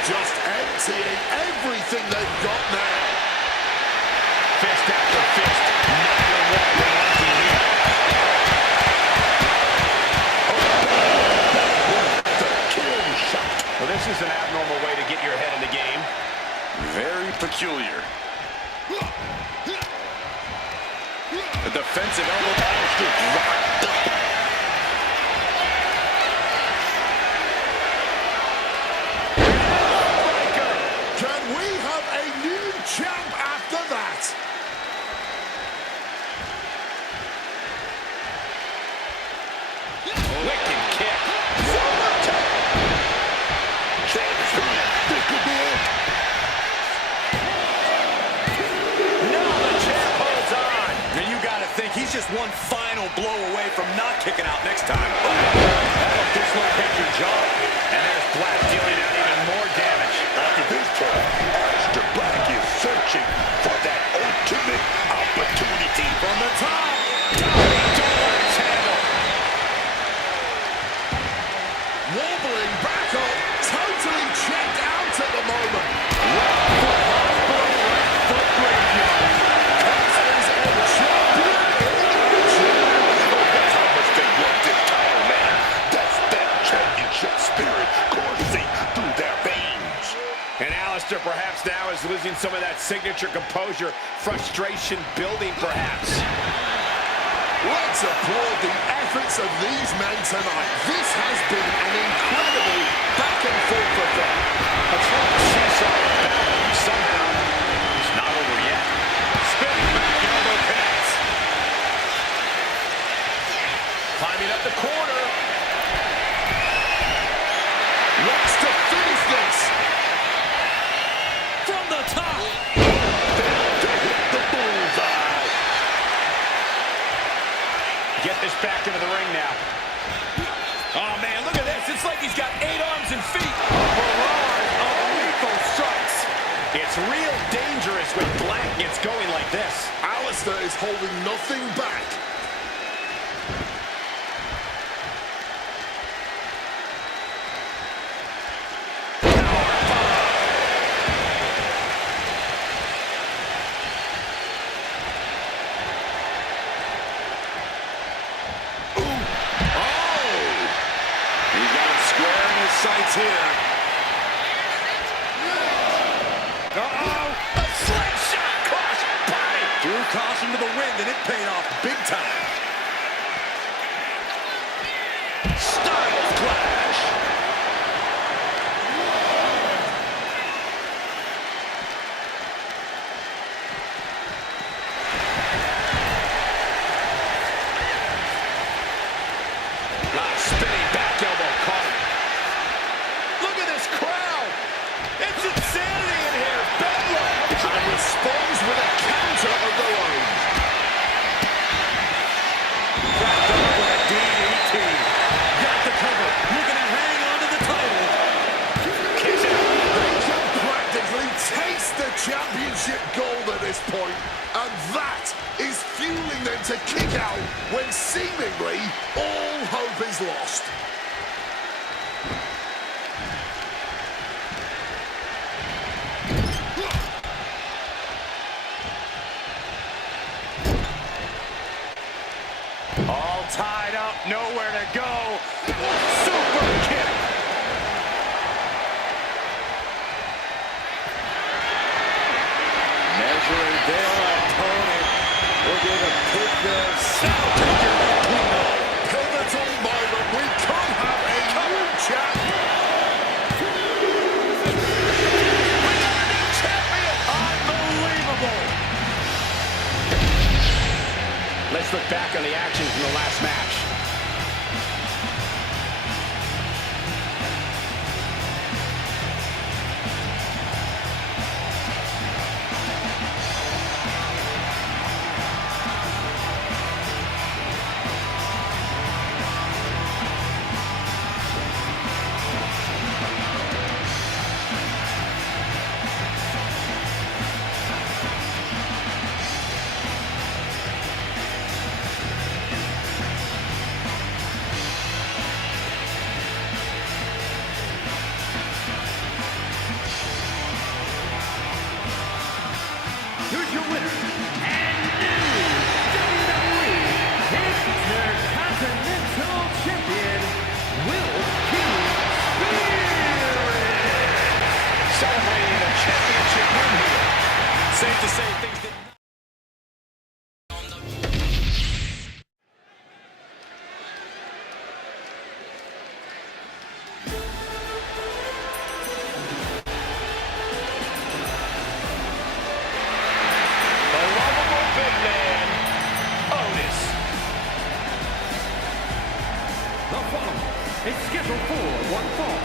Just emptying everything they've got now. Fist after fist. Neither one will empty here. the kill shot. Well, this is an abnormal way to get your head in the game. Very peculiar. The defensive elbow. Rocked up. Can we have a new champ after that? Wicked kick. This could be it. No, the champ holds on. And you got to think he's just one final blow away from not kicking out next time. That'll dislocate your jaw. And there's Black dealing out even more damage. After this point, Aleister Black is searching for that losing some of that signature composure, frustration building perhaps. Let's applaud the efforts of these men tonight. This has been an incredible back and forth affair. A true seesaw battle. Somehow, it's not over yet. Spinning back elbow connects. Climbing up the corner. Looks to finish this. From the top. To hit the bullseye. Get this back into the ring now. Oh, man, look at this. It's like he's got 8 arms and feet. A barrage of lethal strikes. It's real dangerous when Black gets going like this. Alistair is holding nothing back. Sights here. Uh-oh! A slingshot cross body! Threw caution to the wind, and it paid off big time. Styles clash. Nice spinning back elbow caught him. Look at this crowd! It's insanity in here! Bedlam! And responds with a counter of their own. Wrapped up with a DDT. Got the cover. Looking to hang on to the title. Kicks it out. They can practically taste the championship gold at this point, and that is fueling them to kick out when seemingly all hope is lost. All tied up, nowhere to go. Super kick. Measuring their opponent. We're going to pick this. Take your head clean up. Pivotal moment. We could have a new champion. Unbelievable. Let's look back on the action from the last match. Here's your winner, and new WWE Intercontinental Champion, Will Celebrating a championship win here. Safe to say things didn't... is scheduled for one fall.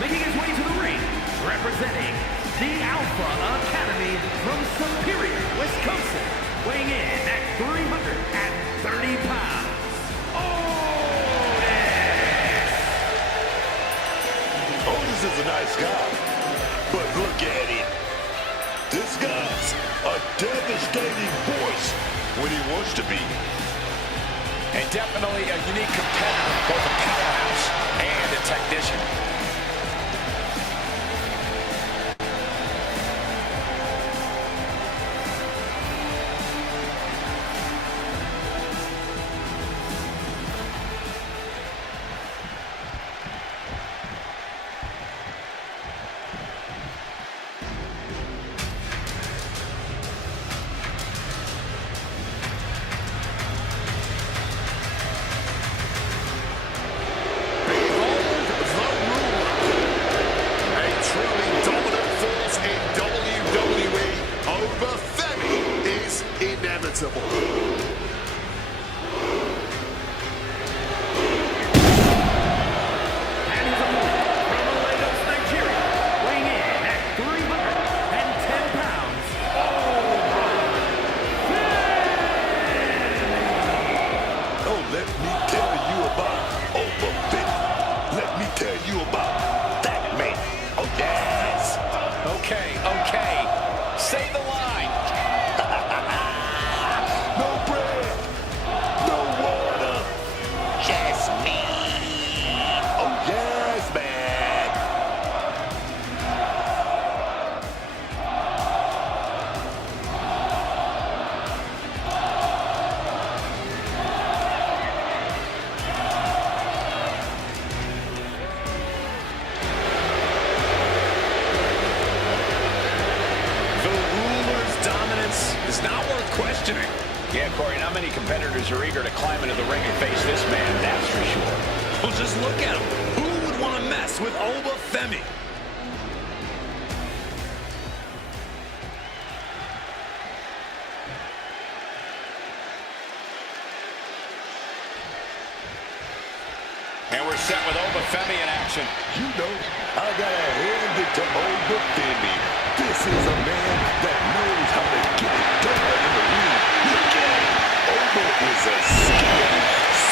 Making his way to the ring, representing the Alpha Academy from Superior, Wisconsin, weighing in at 330 pounds. Otis is a nice guy, but look at him. This guy's a devastating force when he wants to be. And definitely a unique competitor, both a powerhouse and a technician. inevitable. And his opponent from Lagos, Nigeria, weighing in at 310 pounds, Oh, let me tell you about Overfit. Let me tell you about that man. Oh, yes. Okay, okay. Say the line. No bread, no water, just me. Oh, yes, man. The ruler's dominance is not worth questioning. Yeah, Corey, not many competitors are eager to climb into the ring and face this man, that's for sure. Well, just look at him. Who would want to mess with Obafemi? And we're set with Obafemi in action. You know, I gotta hand it to Overfit. This is a man that knows how to get it done in the ring. Look at him. Over is a scary,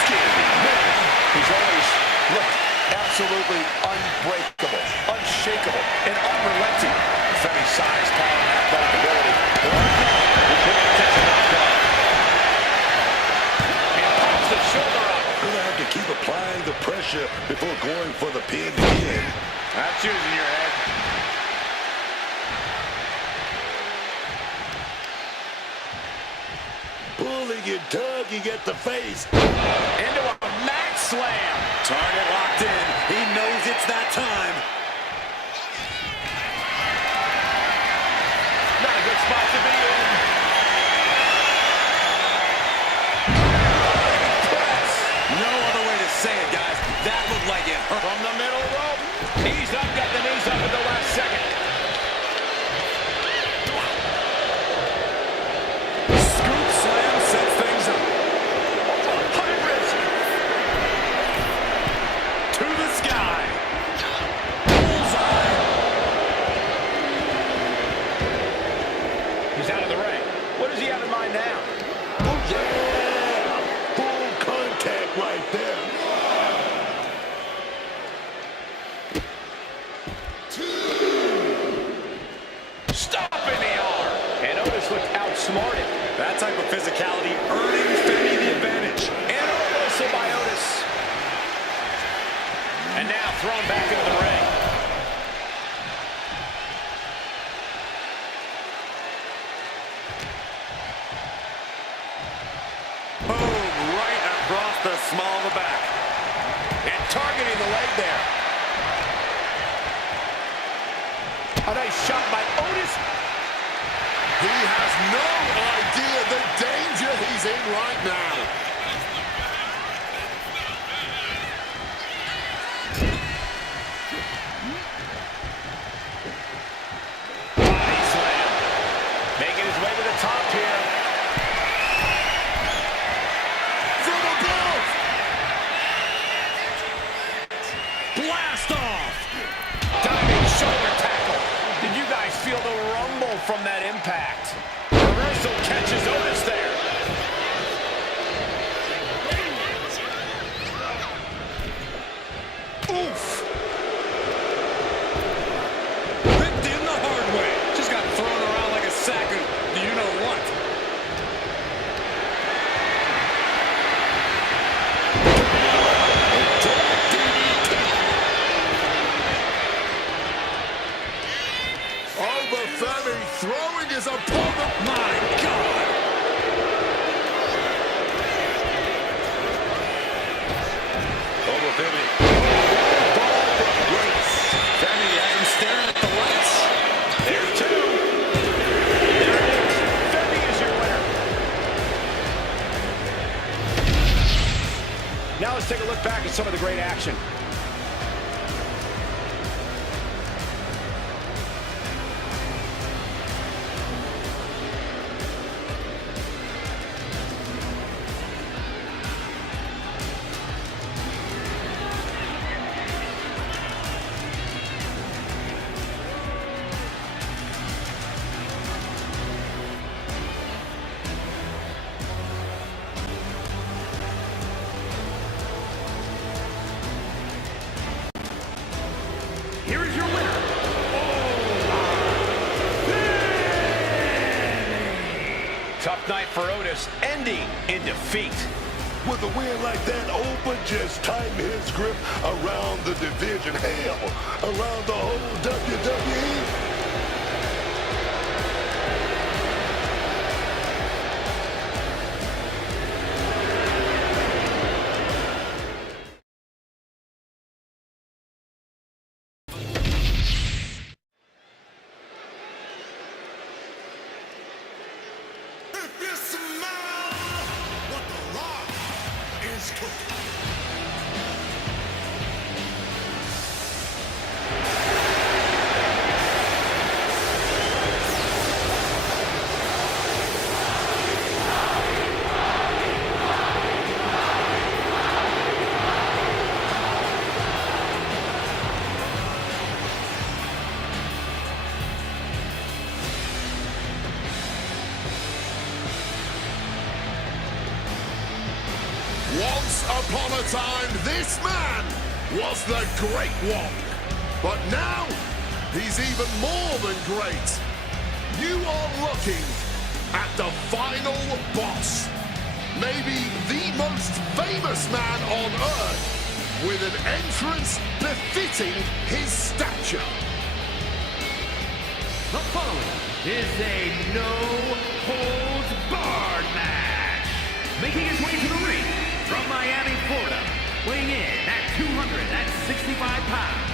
scary man. He's always looked absolutely unbreakable, unshakable, and unrelenting. Femi's size, power, and athletic ability. And pops the shoulder up. Gonna have to keep applying the pressure before going for the pin again. That's using your head. Pulling and tugging at the face. Into a mat slam. Target locked in. He knows it's that time. Not a good spot to be in. Press. No other way to say it, guys. That looked like it hurt. From the middle rope. Knees up, got the knees up at the last second. Scoop slam sets things up. High risk. To the sky. Bullseye. He's out of the ring. What does he have in mind now? Oh, yeah! Full contact right there. Stomping the arm. And Otis looked outsmarted. That type of physicality earning Femi the advantage. And a reversal by Otis. And now thrown back into the ring. Boom, right across the small of the back. And targeting the leg there. A nice shot by Otis. He has no idea the danger he's in right now. Body slam. Making his way to the top here. From above. Blast off. Diving shoulder tackle. Did you guys feel the rumble from that impact? Reversal catches Otis there. Oof. Ripped in the hard way. Just got thrown around like a sack of you know what. Overfemi throwing his opponent. My God. Overfit. Femi has him staring at the lights. There's two. There it is. Femi is your winner. Now let's take a look back at some of the great action. night for Otis ending in defeat. With a win like that, Open just tightened his grip around the division. Hell, around the whole WWE. Once upon a time, this man was the Great One. But now, he's even more than great. You are looking at the final boss. Maybe the most famous man on Earth, with an entrance befitting his stature. The following is a no-holds-barred match. Making his way to the ring from Miami, Florida, weighing in at 265 pounds,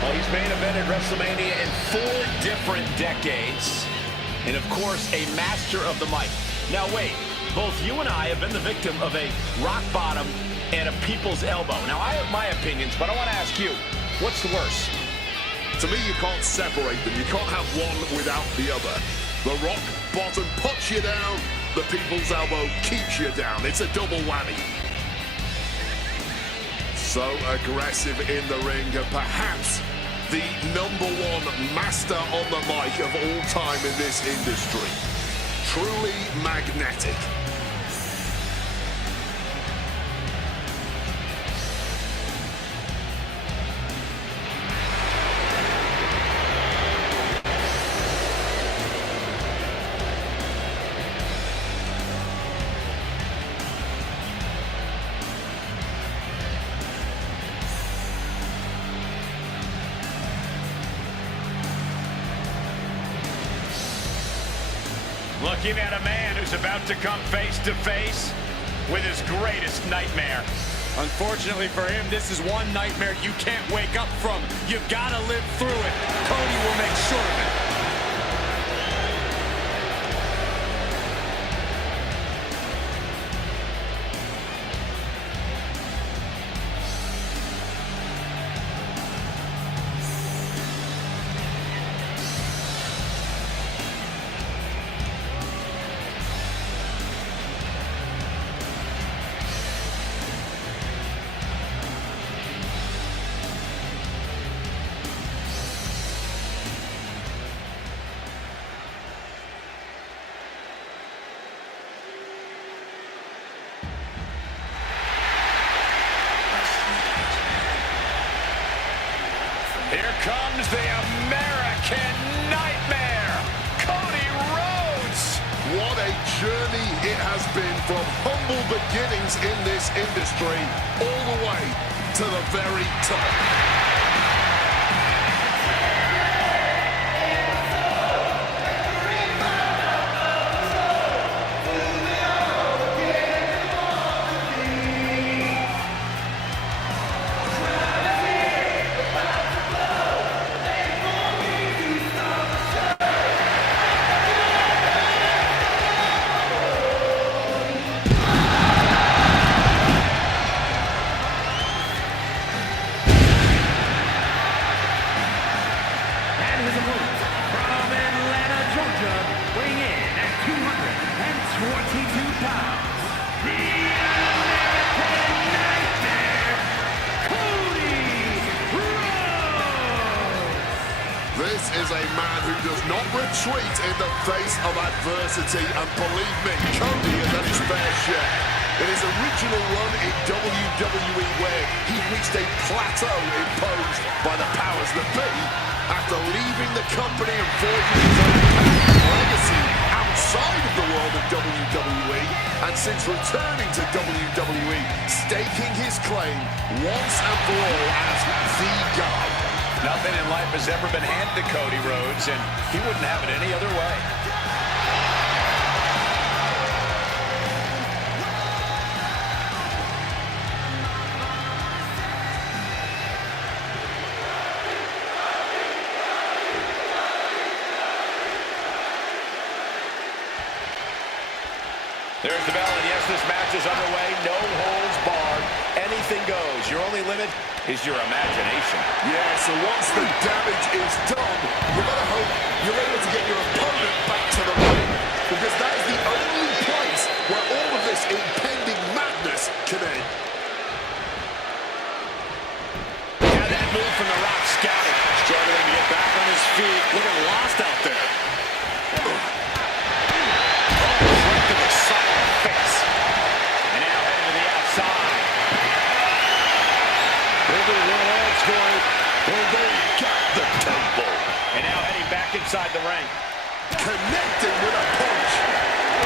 Well, he's main evented WrestleMania in 4 different decades. And, of course, a master of the mic. Now, wait. Both you and I have been the victim of a rock bottom and a people's elbow. Now, I have my opinions, but I want to ask you, what's the worst? To me, you can't separate them. You can't have one without the other. The rock bottom puts you down, the people's elbow keeps you down. It's a double whammy. So aggressive in the ring, and perhaps the #1 master on the mic of all time in this industry. Truly magnetic. Looking at a man who's about to come face to face with his greatest nightmare. Unfortunately for him, this is one nightmare you can't wake up from. You've got to live through it. Cody will make sure of it. Here comes the American Nightmare, Cody Rhodes. What a journey it has been from humble beginnings in this industry all the way to the very top. This is a man who does not retreat in the face of adversity, and believe me, Cody has had his fair share. In his original run in WWE, where he reached a plateau imposed by the powers that be, after leaving the company and forging his own legacy outside of the world of WWE, and since returning to WWE, staking his claim once and for all as the guy. Nothing in life has ever been handed to Cody Rhodes, and he wouldn't have it any other way. There's the bell, and yes, this match is underway. No holds barred. Anything goes. Your only limit is your imagination. Yeah, so once the damage is done, you better hope you're able to get your opponent back to the ring, because that is the only place where all of this impending madness can end. Yeah, that move from The Rock scouting. Struggling to get back on his feet. Looking lost out there. And now heading back inside the ring. Connecting with a punch.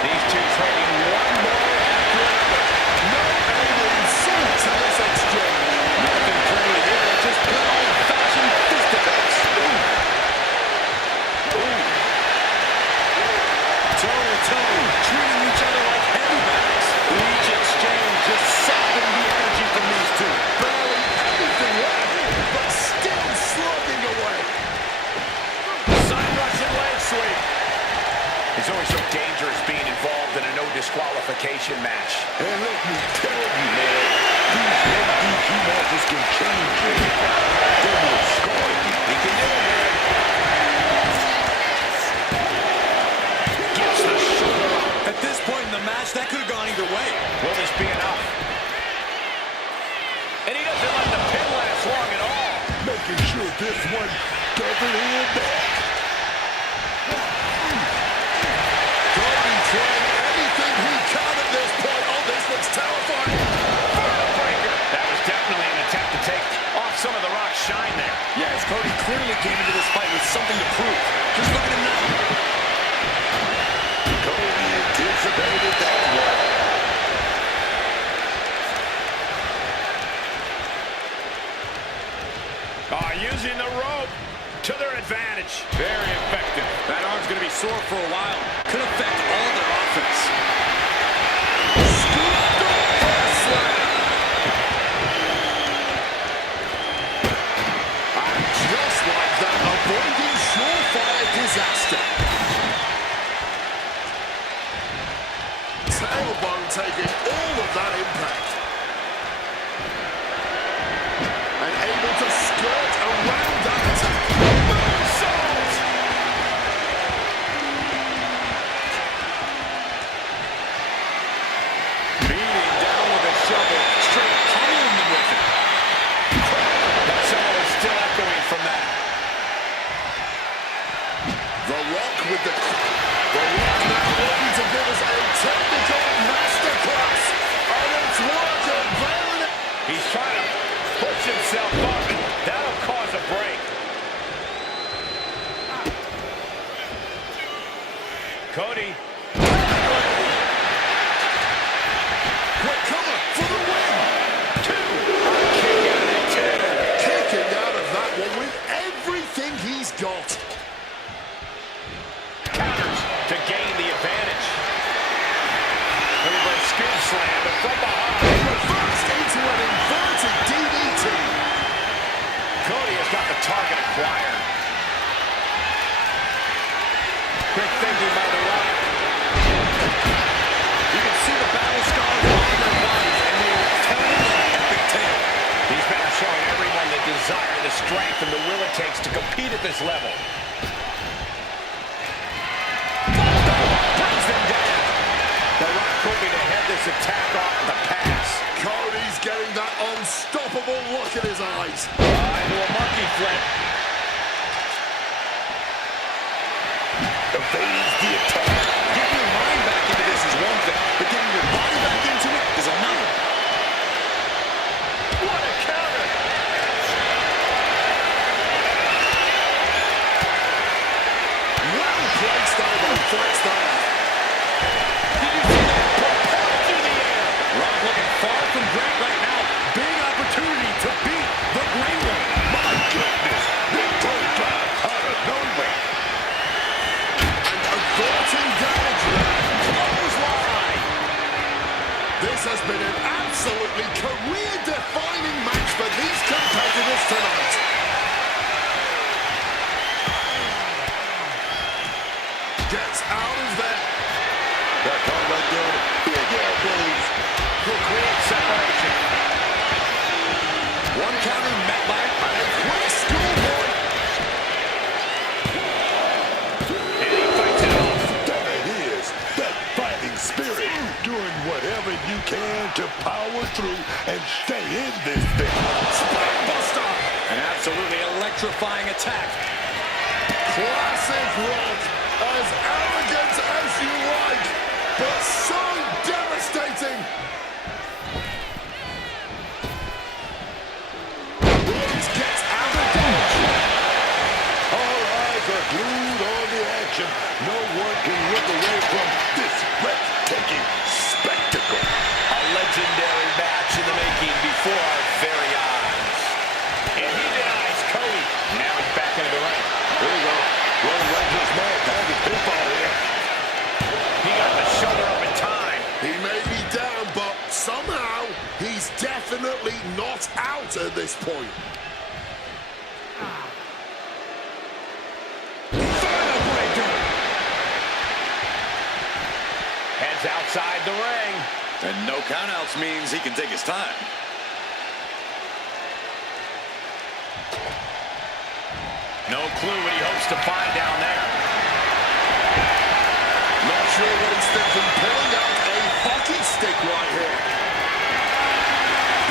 These two trading one more after another. No alien soul to this exchange. Nothing pretty here, just good old-fashioned fisticuffs. Toe-to-toe, treating each other like heavyweights. Each exchange just sapping the energy from these two. Barely anything left, but still slugging away. It's always so dangerous being involved in a no disqualification match. And let me tell you, man, these no DQ matches can change you. They will scar you. He can do it, man. Gets the shoulder up. At this point in the match, that could have gone either way. Will this be enough? And he doesn't let the pin last long at all. Making sure this one doesn't end back. Anything he can at this point. Oh, this looks terrifying. Breaker. That was definitely an attempt to take off some of The Rock's shine there. Yes, Cody clearly came into this fight with something to prove. Just look at him now. Cody anticipated that one. Using the rope to their advantage. Very effective. That arm's going to be sore for a while. Could affect all their offense. And just like that, avoiding surefire disaster. Tailbone taking all of that impact. And able to skirt around that attack. Moonsault! Beating down with a shovel. Straight pummeling them with it. That sound is still echoing from that. The Rock with the Rock now looking to give us a technical masterclass. And it's working. He's trying to push himself up. That'll cause a break. Cody. Quick cover for the win. Kicking out of that one with everything he's got. Counters to gain the advantage. Reverse scoop slam, but from behind. Reversed into an inverted DDT. Cody has got the target acquired. Quick thinking by The Rock. You can see the battle scars on their bodies, and they are telling an epic tale. These men are showing everyone the desire, the strength, and the will it takes to compete at this level. Brings them down. The Rock hoping to head this attack off the pass. Cody's getting that unstoppable look in his eyes. Into a monkey flip. Evades the attack. Getting your mind back into this is one thing, but getting your body back into it is another. What a counter! deflects that. Did you see that? Propelled through the air. Rock looking far from great right now. Big opportunity to beat the Great One. My goodness, big toe drop out of nowhere. And averting damage there. Clothesline. This has been an absolutely career-defining match for these competitors tonight. Gets out of there. That call right there, big elbows. Will create separation. One counter met by A quick schoolboy. and he fights it off. There it is, that fighting spirit, doing whatever you can to power through and stay in this thing. Spinebuster. An absolutely electrifying attack. Classic Rock. As arrogant as you like, but so devastating. Rhodes gets out of dodge. All eyes are glued on the action. No one can look away from this breathtaking spectacle. A legendary match in the making before our very eyes. And he denies Cody. Now he's back into the ring. There you go. Roman Reigns' man tag his pinfall here. He got the shoulder up in time. He may be down, but somehow he's definitely not out at this point. Heads outside the ring. And no countouts means he can take his time. No clue what he hopes to find down there. Not sure what he's thinking, pulling out a hockey stick right here.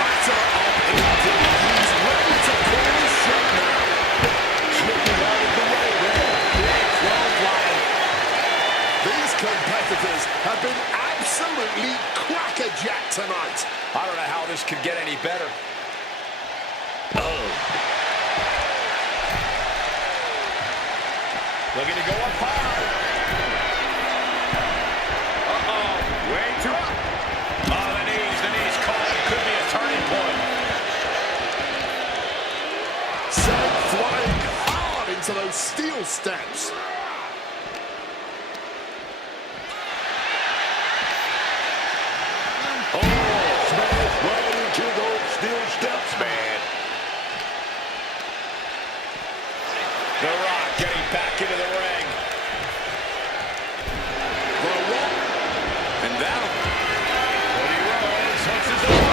Batter up indeed. He's ready to call his shot now. Slipping out of the way there. Big clothesline. These competitors have been absolutely crackerjacked tonight. I don't know how this could get any better. Looking to go up high. Uh-oh. Way too up. Oh, the knees caught. It could be a turning point. Sent flying hard into those steel steps. Smash right into those steel steps, man. The Rock getting back into the ring. For a walk. And down. Cody Rhodes hooks his own.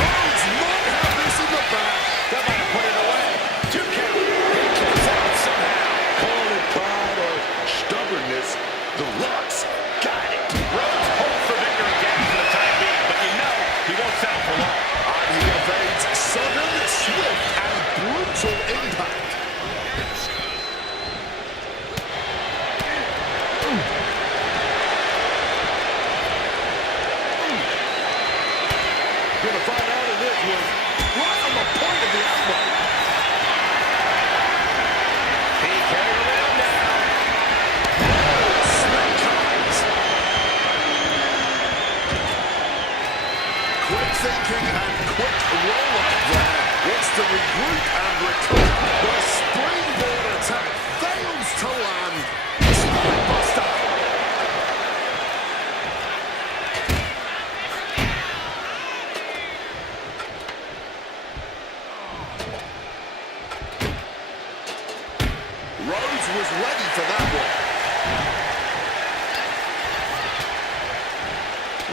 Rhodes might have this in the bag. That might have put it away. 2 count. He kicks out somehow. Call it pride or stubbornness. The Rock's got it. Rhodes hopes for victory again for the time being, but you know he won't settle for long. And he evades sudden, swift, and brutal impact. Gonna find out in this one. Right on the point of the elbow. He carried around now. Snake eyes. Quick thinking and quick roll-up there. Wants to regroup and recover. The springboard attack fails to land. Spinebuster. Rhodes was ready for that one.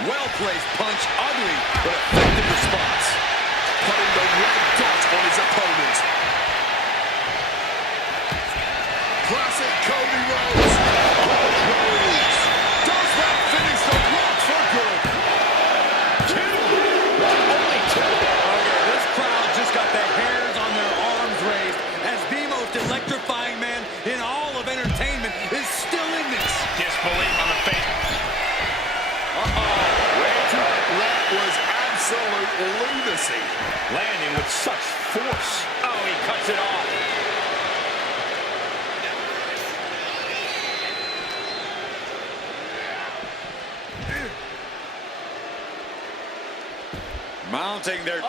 Well-placed punch, ugly, but effective response. Putting the red dot on his opponent. Classic Cody Rhodes. Rhodes. Does that finish the Rock for good? 2. Only 2. Okay, this crowd just got their hairs on their arms raised as the most electrifying man in all of entertainment is still in this. Disbelief on the face. That was absolute lunacy. Landing with such force. Oh, he cuts it off. Mounting their...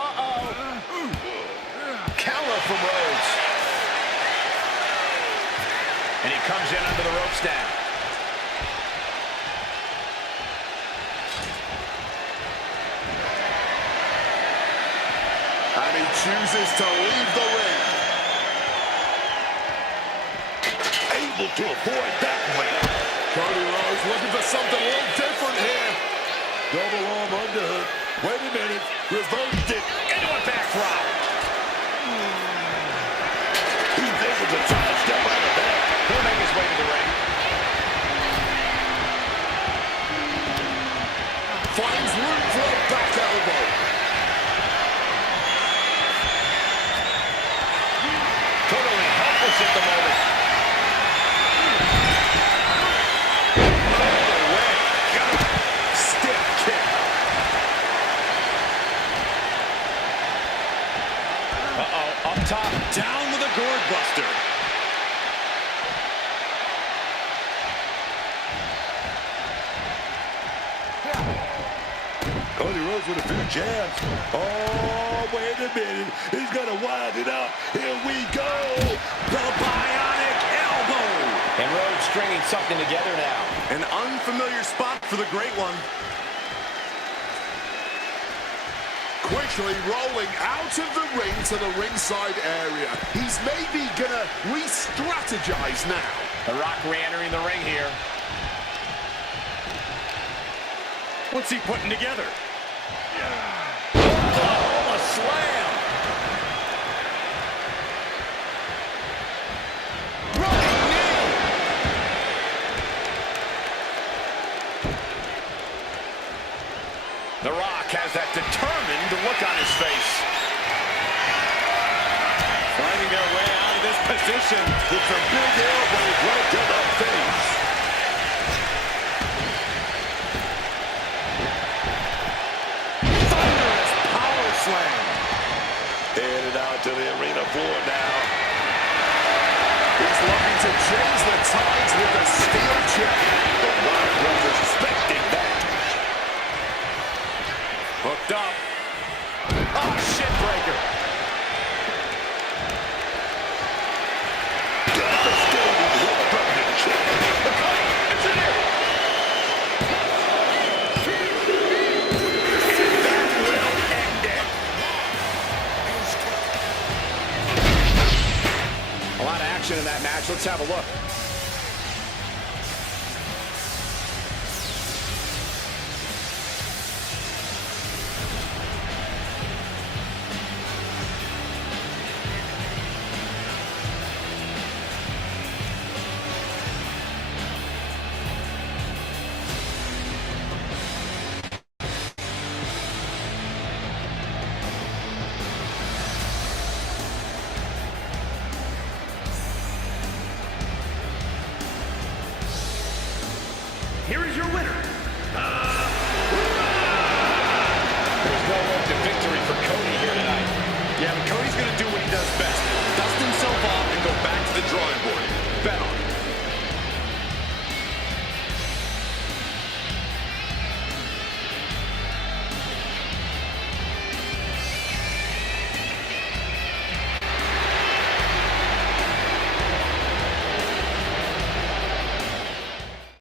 Counter from Rhodes. And he comes in under the ropes now. And he chooses to leave the ring. Able to avoid that one. Cody Rhodes looking for something a little different here. Double arm underhook. Wait a minute. Reversed it. Into a back drop. He's able to try to step out of that. He'll make his way to the ring. Finds room for a back elbow. Totally helpless at the moment. Stiff kick. Uh-oh, up top. Down with a gourd buster. Cody Rhodes with a few jabs. Oh, wait a minute. He's going to wind it up. Here we go. The bionic elbow. And Rhodes stringing something together now. An unfamiliar spot for the Great One. Quickly rolling out of the ring to the ringside area. He's maybe gonna re-strategize now. The Rock re-entering the ring here. What's he putting together? Oh, a slam. Running knee. The Rock has that determined look on his face. Finding their way out of this position with some big elbows right to the face. Thunderous power slam. Headed out to the arena floor now. He's looking to change the tides with a steel chair. The Rock was expecting that. Hooked up. Oh, shit breaker. Devastating hook from the chair. It's in here. That will end it. A lot of action in that match. Let's have a look.